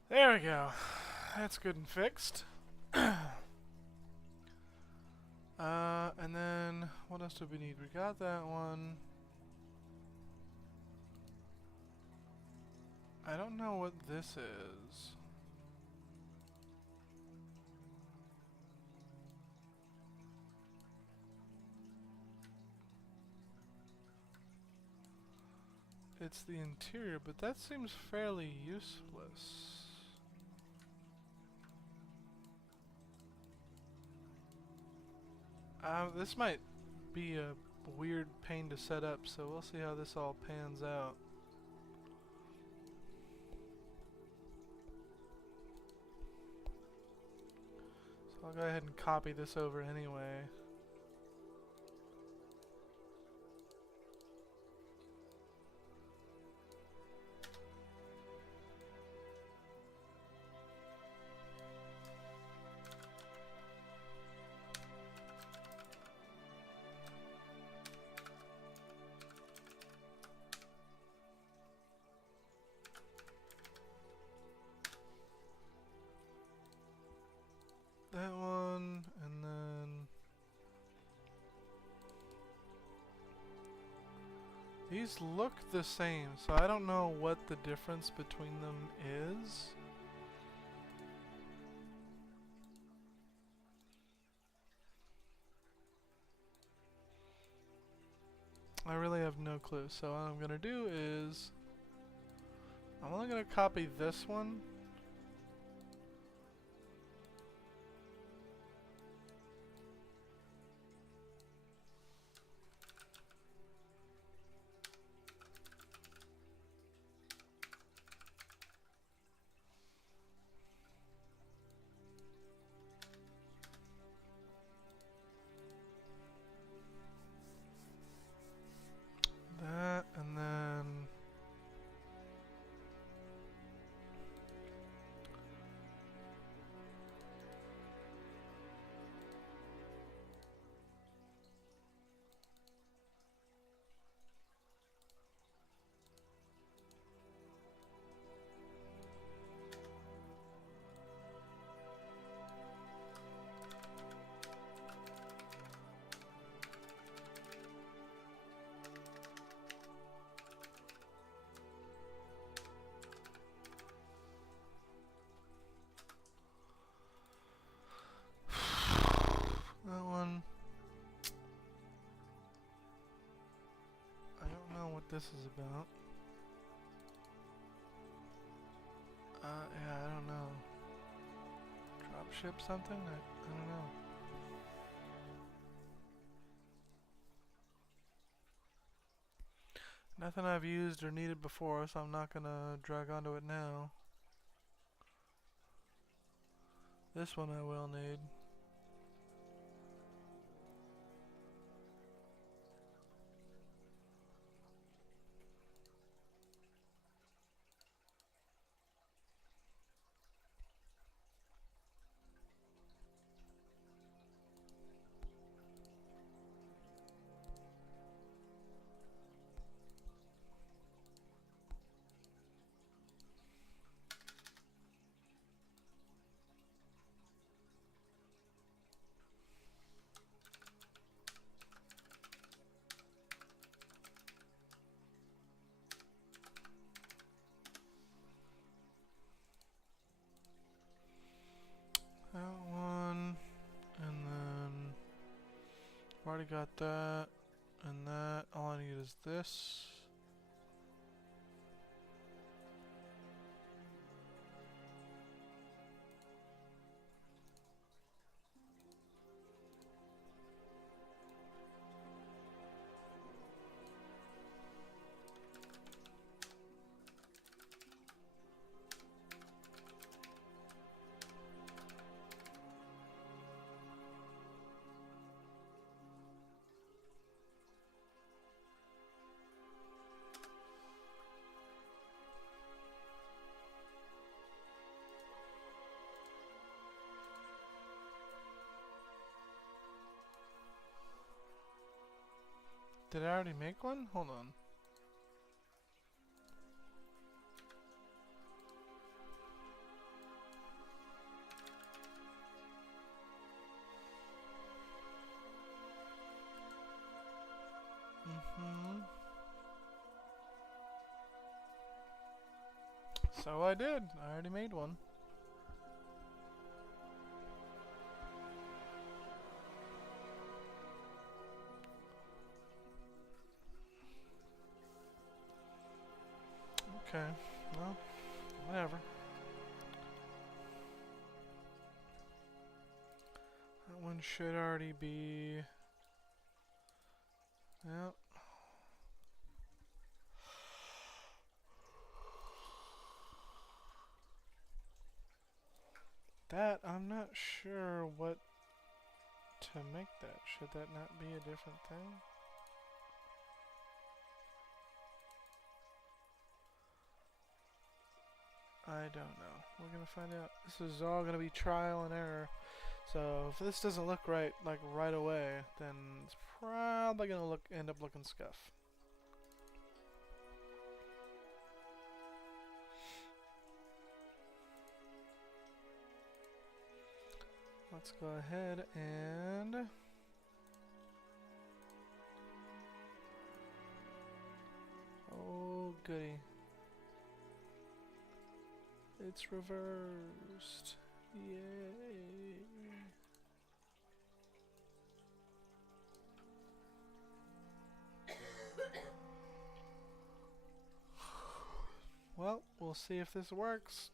There we go. That's good and fixed. And then what else do we need? We got that one. I don't know what this is. It's the interior, but that seems fairly useless. This might be a weird pain to set up, so we'll see how this all pans out. So I'll go ahead and copy this over anyway. These look the same, so I don't know what the difference between them is. I really have no clue. So what I'm gonna do is I'm only gonna copy this one. That and then that one. I don't know what this is about. Yeah, I don't know. Dropship something? I don't know. Nothing I've used or needed before, so I'm not gonna drag onto it now. This one I will need. That one, and then I've already got that, and that. All I need is this. Did I already make one? Hold on. So I did. I already made one. Okay. Well, whatever. That one should already be... Yep. That, I'm not sure what to make that. Should that not be a different thing? I don't know. We're gonna find out. This is all gonna be trial and error. So if this doesn't look right, like right away, then it's probably gonna end up looking scuff. Let's go ahead and it's reversed. Yay. Well, we'll see if this works.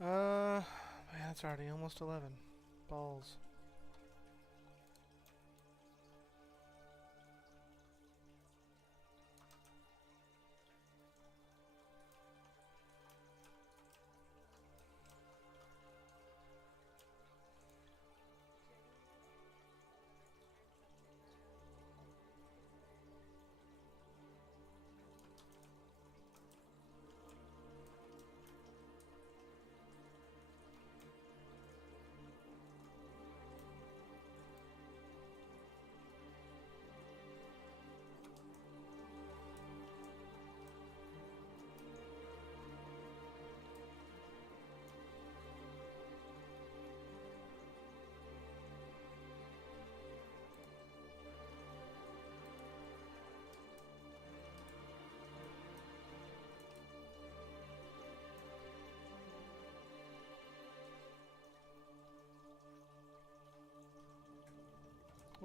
Man, it's already almost 11. Balls.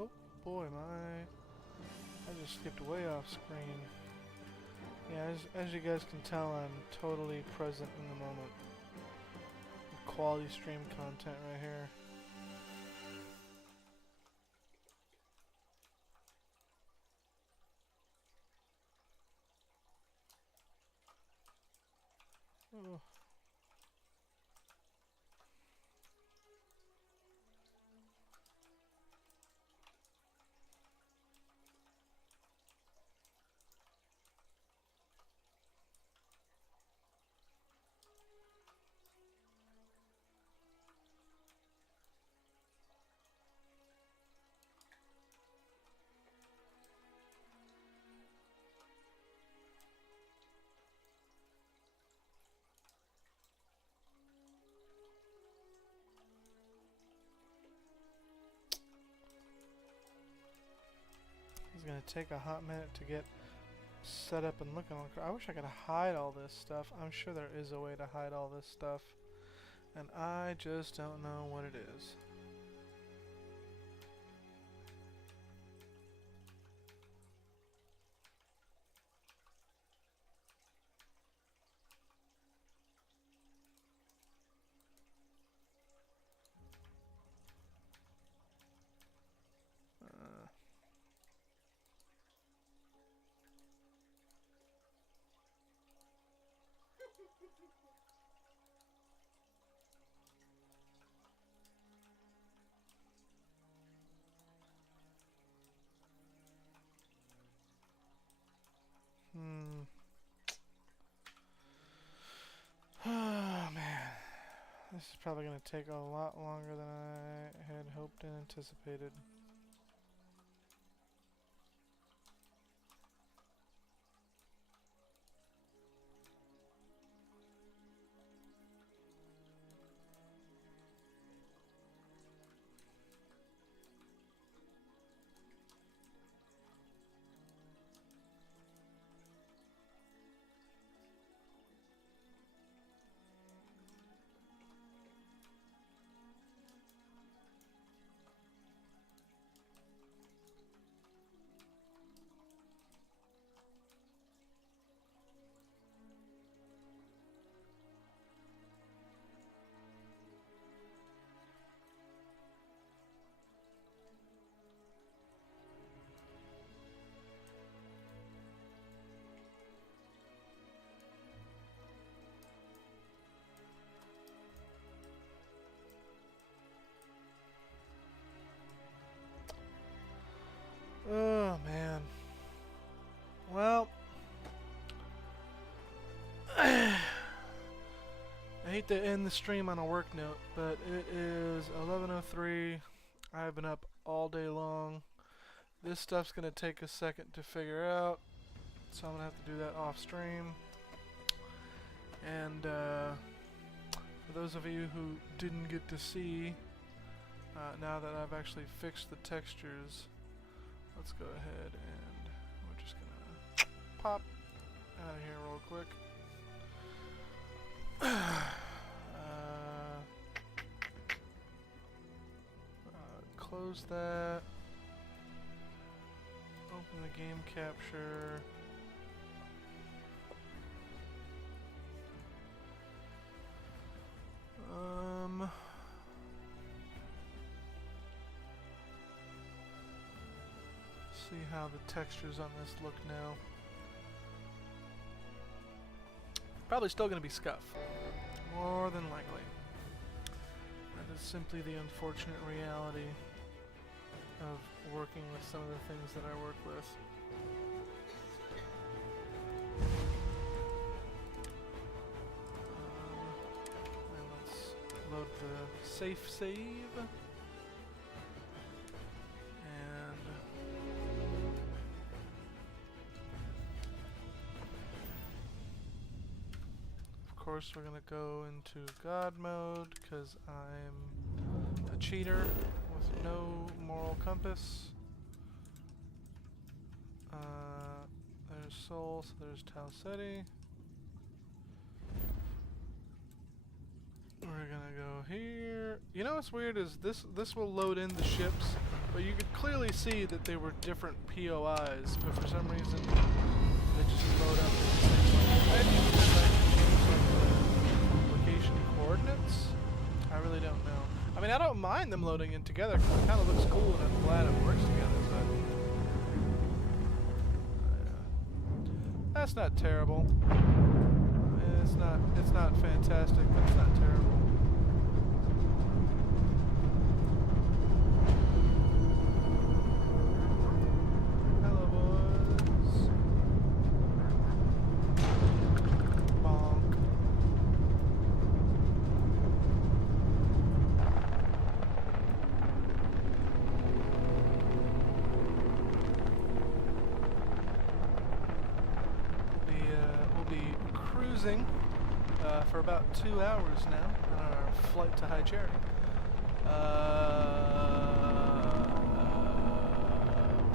Oh boy, I just skipped way off screen. Yeah, as you guys can tell, I'm totally present in the moment. Quality stream content right here. Oh. It's gonna take a hot minute to get set up and looking. I wish I could hide all this stuff. I'm sure there is a way to hide all this stuff, and I just don't know what it is. Oh man, this is probably gonna take a lot longer than I had hoped and anticipated. to end the stream on a work note, but it is 11:03. I've been up all day long. This stuff's gonna take a second to figure out, so I'm gonna have to do that off stream. And for those of you who didn't get to see, now that I've actually fixed the textures, let's go ahead and we're just gonna pop out of here real quick. Close that. Open the game capture. See how the textures on this look now. Probably still going to be scuff. More than likely. That is simply the unfortunate reality of working with some of the things that I work with. And let's load the safe save. And of course we're gonna go into God mode because I'm a cheater with no moral compass. There's Soul, so there's Tau Ceti. We're gonna go here. You know what's weird is this will load in the ships, but you could clearly see that they were different POIs, but for some reason they just load up. I think it's like the location coordinates. I really don't know. I mean, I don't mind them loading in together because it kind of looks cool, and I'm glad it works together. But that's not terrible. It's not fantastic, but it's not terrible. Hello, boys. Bonk. We'll be cruising for about 2 hours now on our flight to High Charity. I'd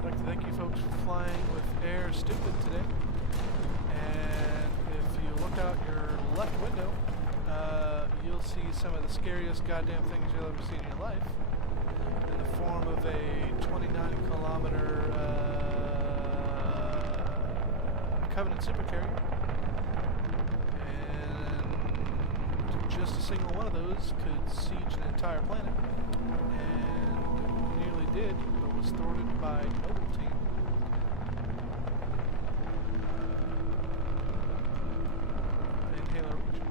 like to thank you folks for flying with Air Stupid today. And if you look out your left window, you'll see some of the scariest goddamn things you'll ever see in your life, in the form of a 29-kilometer Covenant supercarrier. Just a single one of those could siege an entire planet, and nearly did, but was thwarted by Mobile Team. In Halo Reach.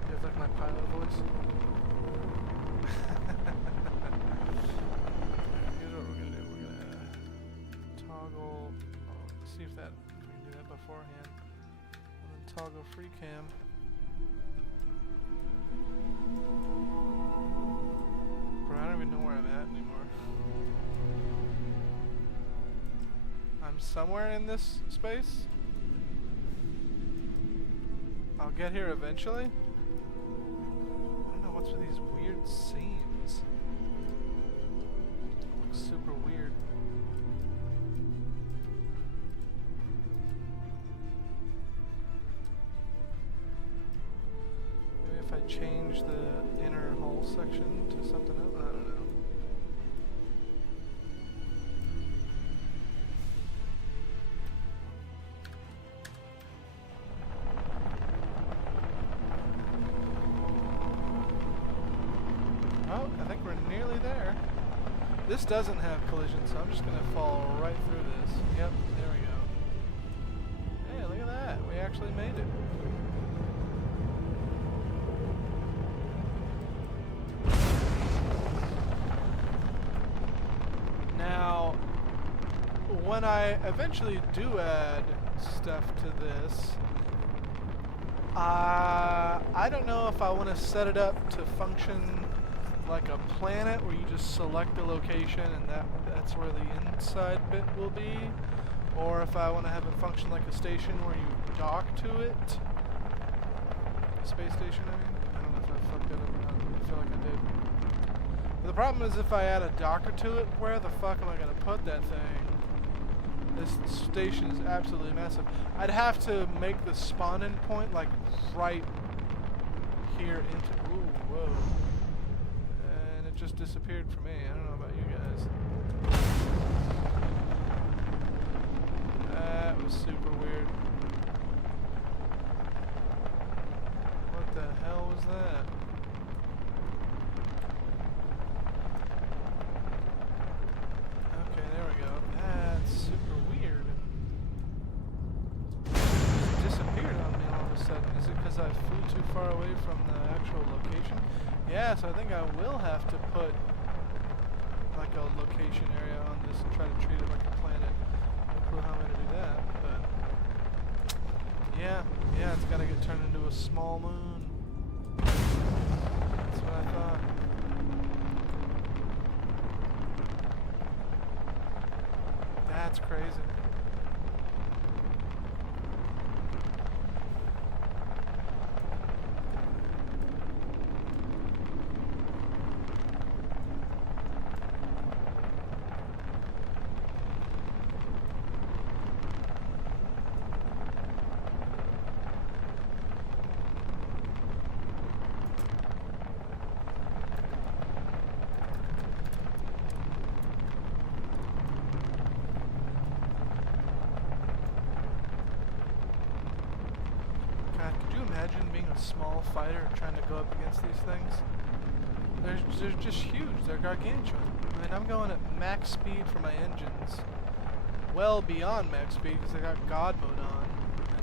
You guys like my pilot voice? Here's what we're gonna do. We're gonna toggle. See if we can do that beforehand. Toggle free cam. Bro, I don't even know where I'm at anymore. I'm somewhere in this space. I'll get here eventually. I don't know what's with these weird scenes. It looks super weird. If I change the inner hull section to something else, I don't know. Oh, I think we're nearly there. This doesn't have collision, so I'm just gonna fall right through this. Yep, there we go. Hey, look at that. We actually made it. Now, when I eventually do add stuff to this, I don't know if I want to set it up to function like a planet where you just select a location and that's where the inside bit will be, or if I want to have it function like a station where you dock to it. Space station, I mean. I don't know if I fucked that up or not. I feel like I did. But the problem is if I add a docker to it, where the fuck am I going to put that thing? This station is absolutely massive. I'd have to make the spawn-in point like right here into... Ooh, whoa. And it just disappeared for me. I don't know about you guys. That was super weird. What the hell was that? Okay, there we go. That's super weird. It disappeared on me all of a sudden. Is it because I flew too far away from the actual location? Yeah, so I think I will have to put like a location area on this and try to treat it like a planet. No clue how I'm going to do that, but yeah, it's got to get turned into a small moon. That's what I thought. That's crazy. Could you imagine being a small fighter and trying to go up against these things? They're just huge. They're gargantuan. I mean, I'm going at max speed for my engines. Well beyond max speed because I got God mode on.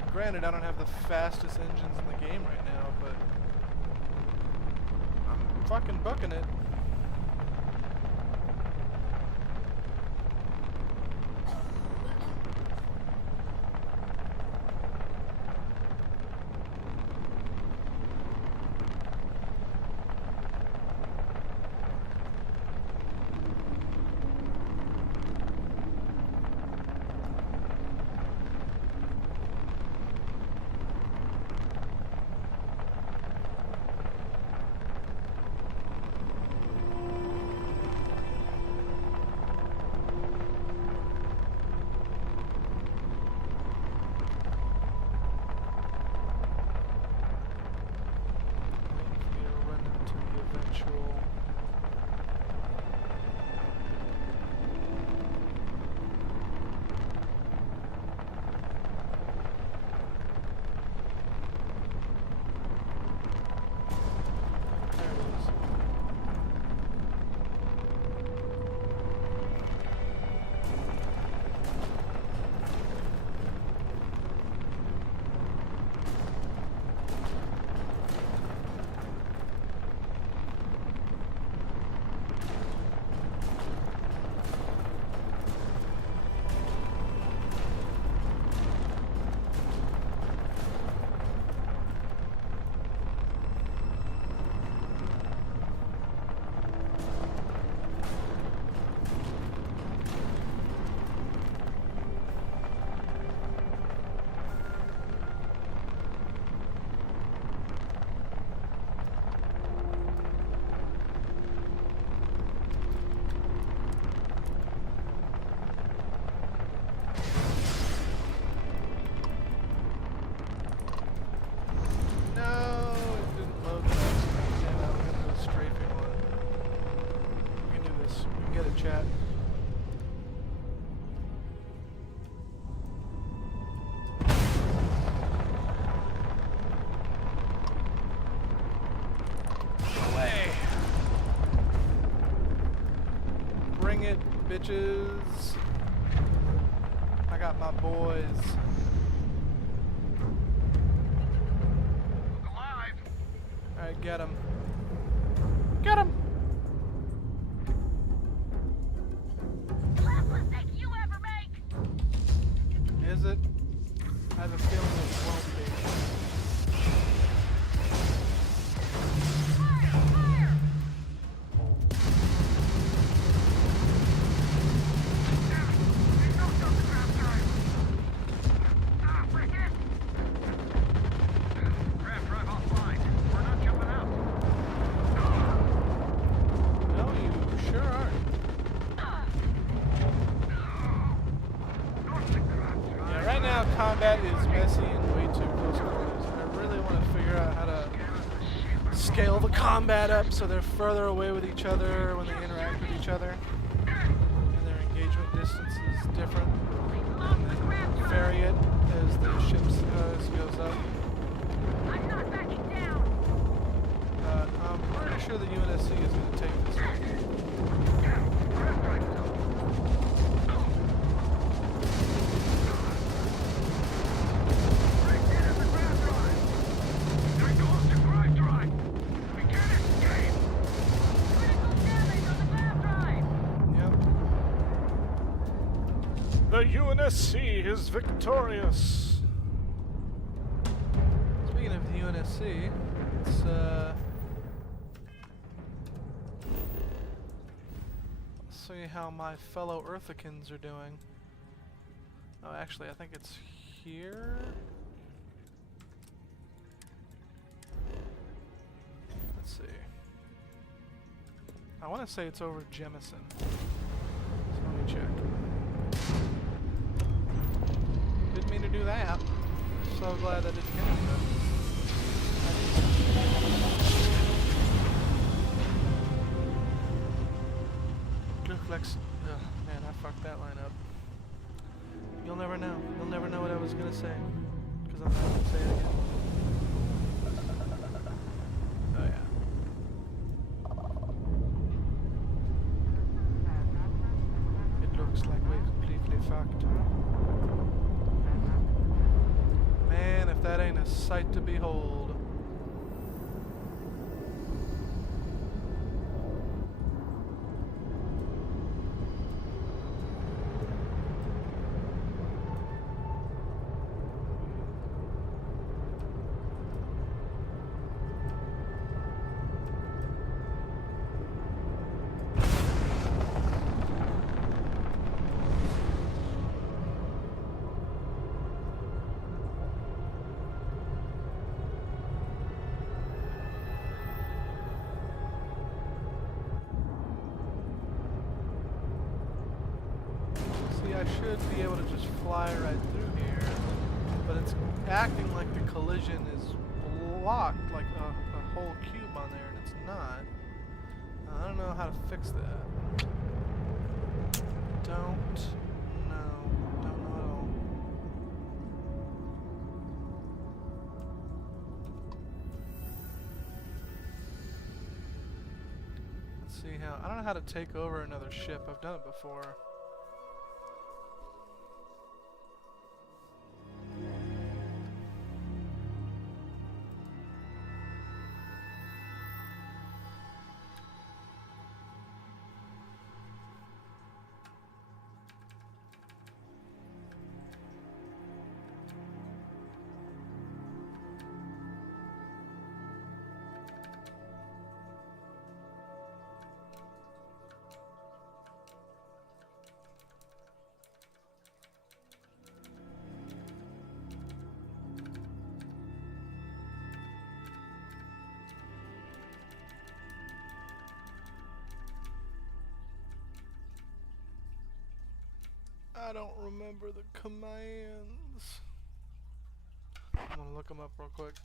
And granted, I don't have the fastest engines in the game right now, but I'm fucking booking it. Chat. Away. Bring it, bitches. I got my boys. Alive. Alright, get him. Get him! Is it? I have a feeling it won't be. combat is messy and way too close quarters. I really want to figure out how to scale the combat up so they're further away with each other when they interact with each other. And their engagement distance is different. And then vary it as the ship's goes up. I'm not backing down. I'm pretty sure the UNSC is going to take this one. The UNSC is victorious. Speaking of the UNSC, let's see how my fellow Earthicans are doing. Oh, actually, I think it's here. Let's see. I want to say it's over Jemison. So let me check. Didn't mean to do that. So glad I didn't hit anything. Man, I fucked that line up. You'll never know. You'll never know what I was gonna say. Because I'm not gonna say it again. Oh yeah. It looks like we're completely fucked. Man, if that ain't a sight to behold. I should be able to just fly right through here, but it's acting like the collision is blocked, like a whole cube on there, and it's not. I don't know how to fix that. Don't know at all. Let's see how. I don't know how to take over another ship. I've done it before. I don't remember the commands. I'm gonna look them up real quick.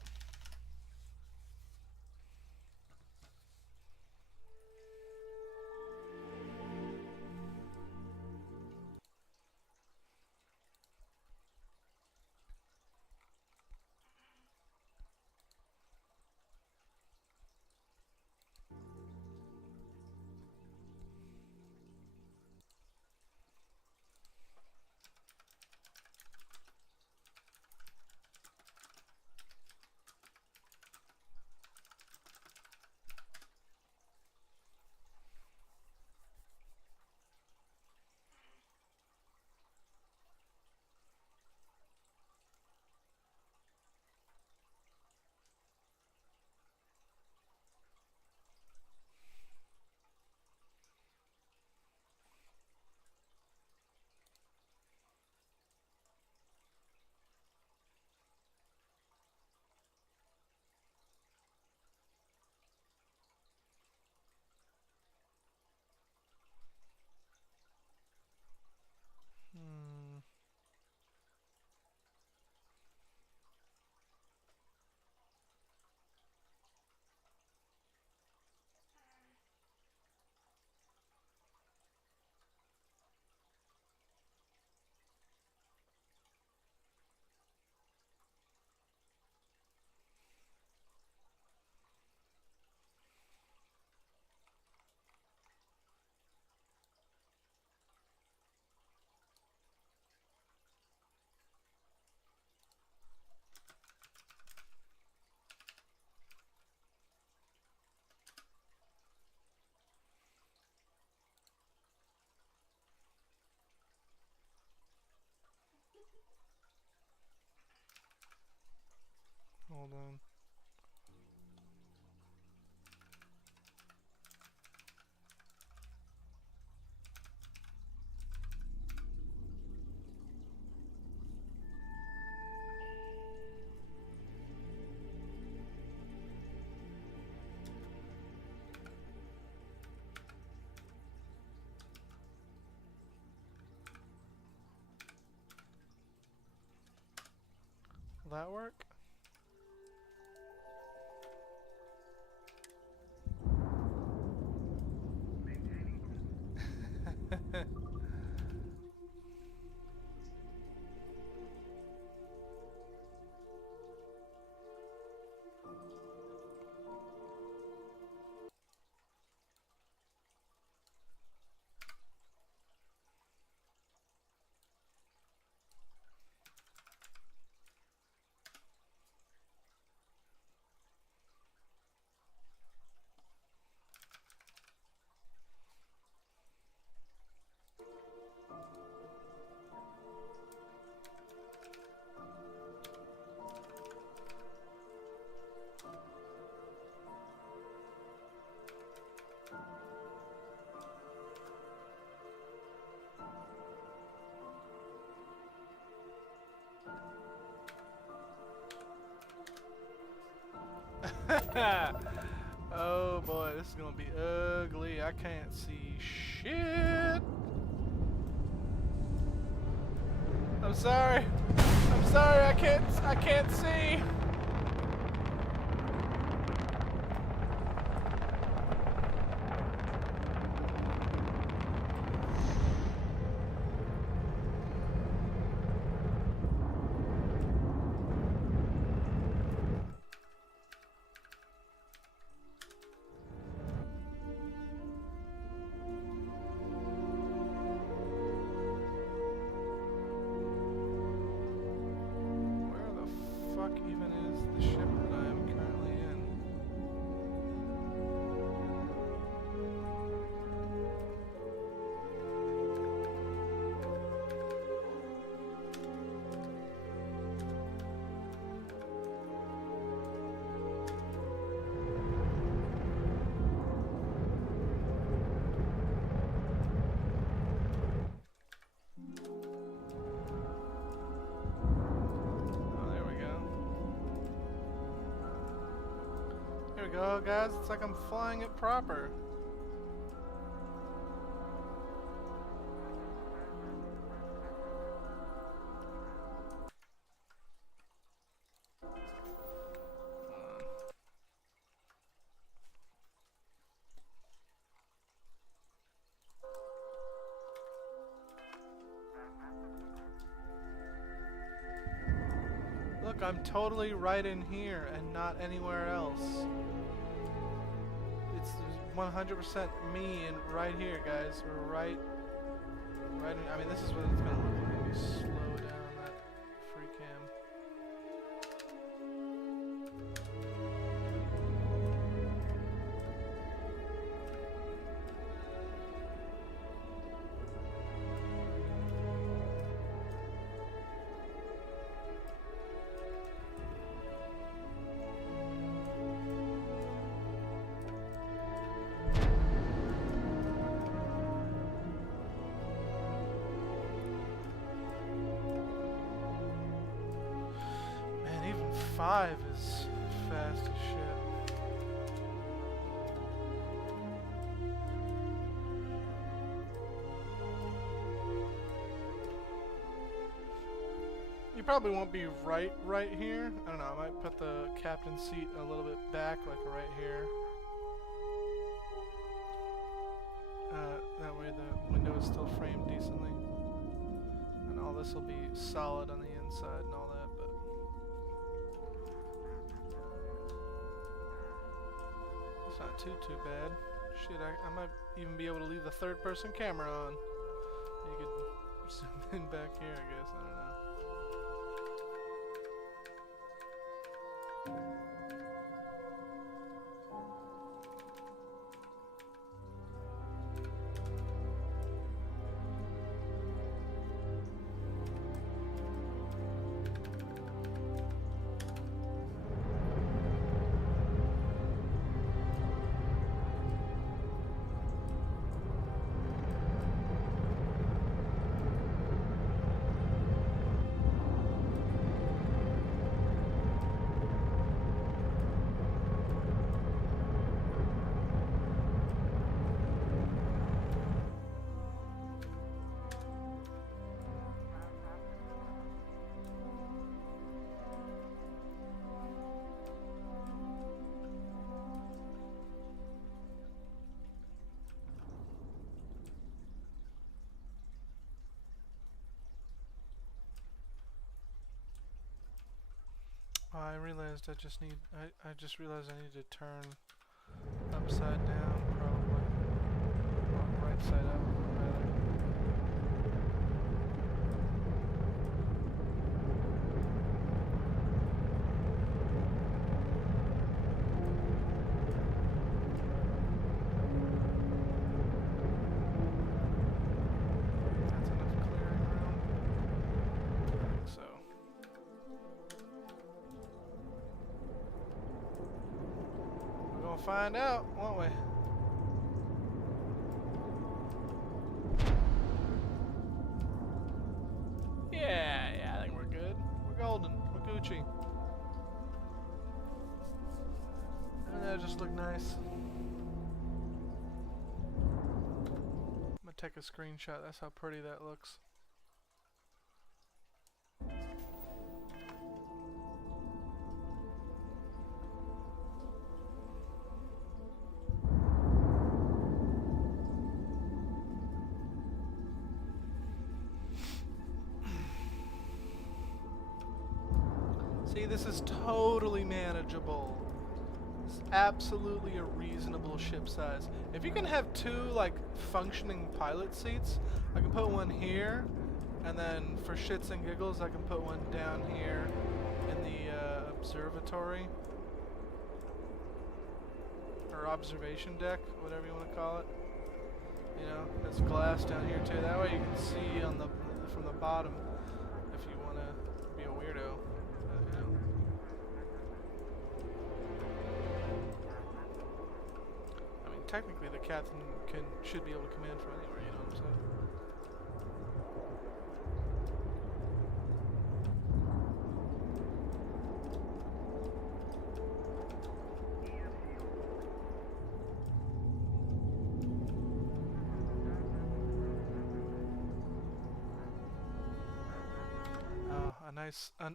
Hold on. Will that work? Oh boy, this is gonna be ugly. I can't see shit. I'm sorry. I'm sorry. I can't see. Where the fuck even is the ship that I am currently in? Oh, there we go. Here we go, guys. It's like I'm flying it proper. Look, I'm totally right in here and not anywhere else. It's 100% me and right here, guys. We're right in, I mean, this is what it's gonna look like. Let me slow down that free cam. Man, even 5 is fast as shit. You probably won't be right here. I don't know, I might put the captain's seat a little bit back, like right here. That way the window is still framed decently. And all this will be solid on the inside and all that, but it's not too bad. Shit, I might even be able to leave the third person camera on. You could zoom in back here, I guess, I don't know. Oh, I realized I just realized I need to turn upside down, probably. Or right side up, rather. That's enough clearing room. I think so. We're gonna find out, won't we? Yeah, I think we're good. We're golden. We're Gucci. Doesn't that just look nice? I'm gonna take a screenshot. That's how pretty that looks. See, this is totally manageable. It's absolutely a reasonable ship size. If you can have two, like, functioning pilot seats, I can put one here, and then for shits and giggles, I can put one down here in the observatory. Or observation deck, whatever you want to call it. You know, there's glass down here too. That way you can see on the from the bottom if you want to be a weirdo. You know. I mean, technically the captain should be able to command from anywhere. You know what I'm saying?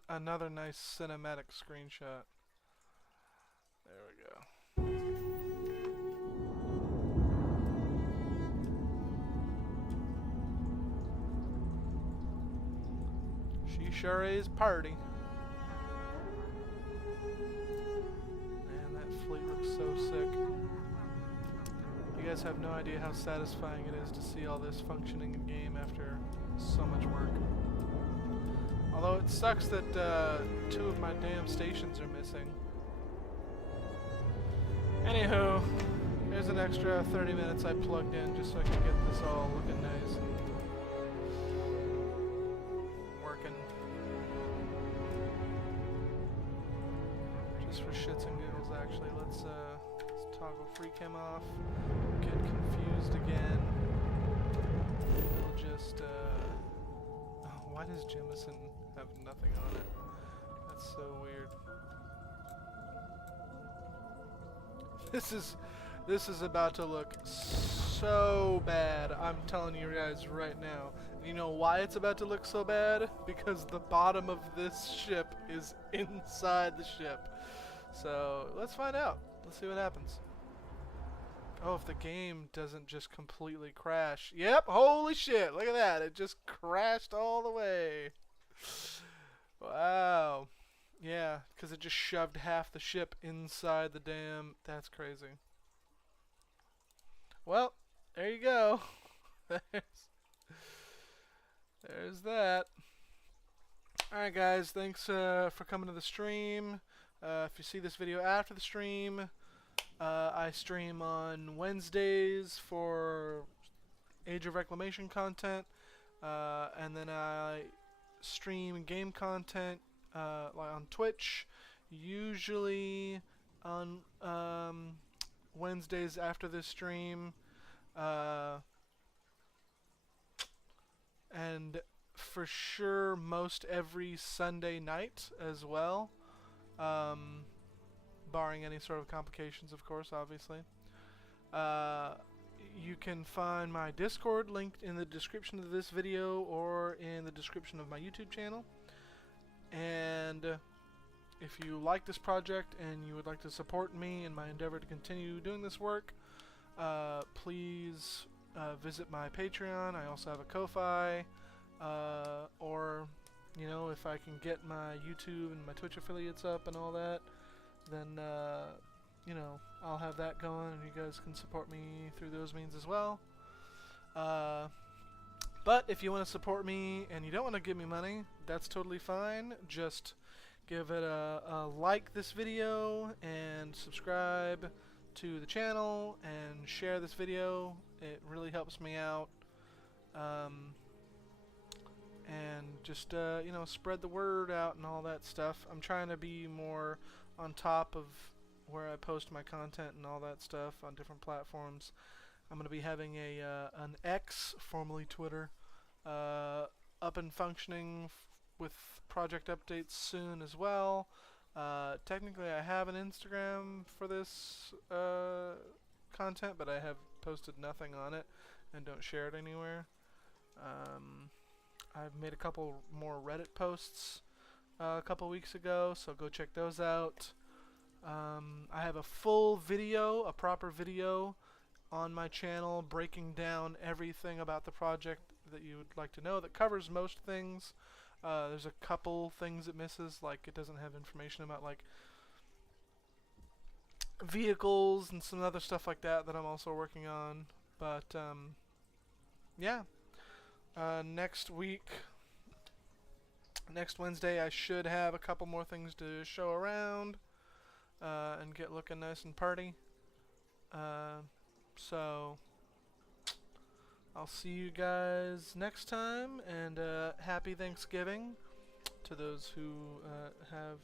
Another nice cinematic screenshot. There we go. She sure is party. Man, that fleet looks so sick. You guys have no idea how satisfying it is to see all this functioning in game after so much work. Although it sucks that 2 of my damn stations are missing. Anywho, here's an extra 30 minutes I plugged in just so I can get this all looking nice and working. Just for shits and giggles, actually. Let's toggle free chem off. Get confused again. We'll just why does Jemison have nothing on it? That's so weird. This is about to look so bad. I'm telling you guys right now. And you know why it's about to look so bad? Because the bottom of this ship is inside the ship. So let's find out. Let's see what happens. Oh, if the game doesn't just completely crash. Yep, holy shit, look at that. It just crashed all the way. Wow. Yeah, because it just shoved half the ship inside the damn... That's crazy. Well, there you go. There's that. Alright guys, thanks for coming to the stream. If you see this video after the stream... I stream on Wednesdays for Age of Reclamation content, and then I stream game content like on Twitch, usually on Wednesdays after this stream, and for sure most every Sunday night as well. Barring any sort of complications, of course, obviously. You can find my Discord linked in the description of this video or in the description of my YouTube channel. And if you like this project and you would like to support me in my endeavor to continue doing this work, please visit my Patreon. I also have a Ko-Fi, or you know, if I can get my YouTube and my Twitch affiliates up and all that, then you know, I'll have that going, and you guys can support me through those means as well. But if you want to support me and you don't want to give me money, that's totally fine. Just give it a like this video and subscribe to the channel and share this video. It really helps me out. And just you know, spread the word out and all that stuff. I'm trying to be more on top of where I post my content and all that stuff on different platforms. I'm going to be having an X, formerly Twitter, up and functioning with project updates soon as well. Technically, I have an Instagram for this content, but I have posted nothing on it and don't share it anywhere. I've made a couple more Reddit posts a couple weeks ago, so go check those out. I have a full video, a proper video on my channel breaking down everything about the project that you would like to know, that covers most things. There's a couple things it misses, like it doesn't have information about like vehicles and some other stuff like that that I'm also working on. But yeah, next Wednesday, I should have a couple more things to show around and get looking nice and party. So I'll see you guys next time, and happy Thanksgiving to those who have,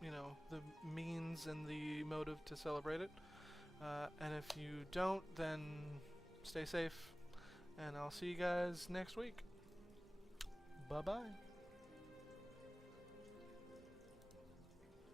you know, the means and the motive to celebrate it. And if you don't, then stay safe, and I'll see you guys next week. Bye-bye.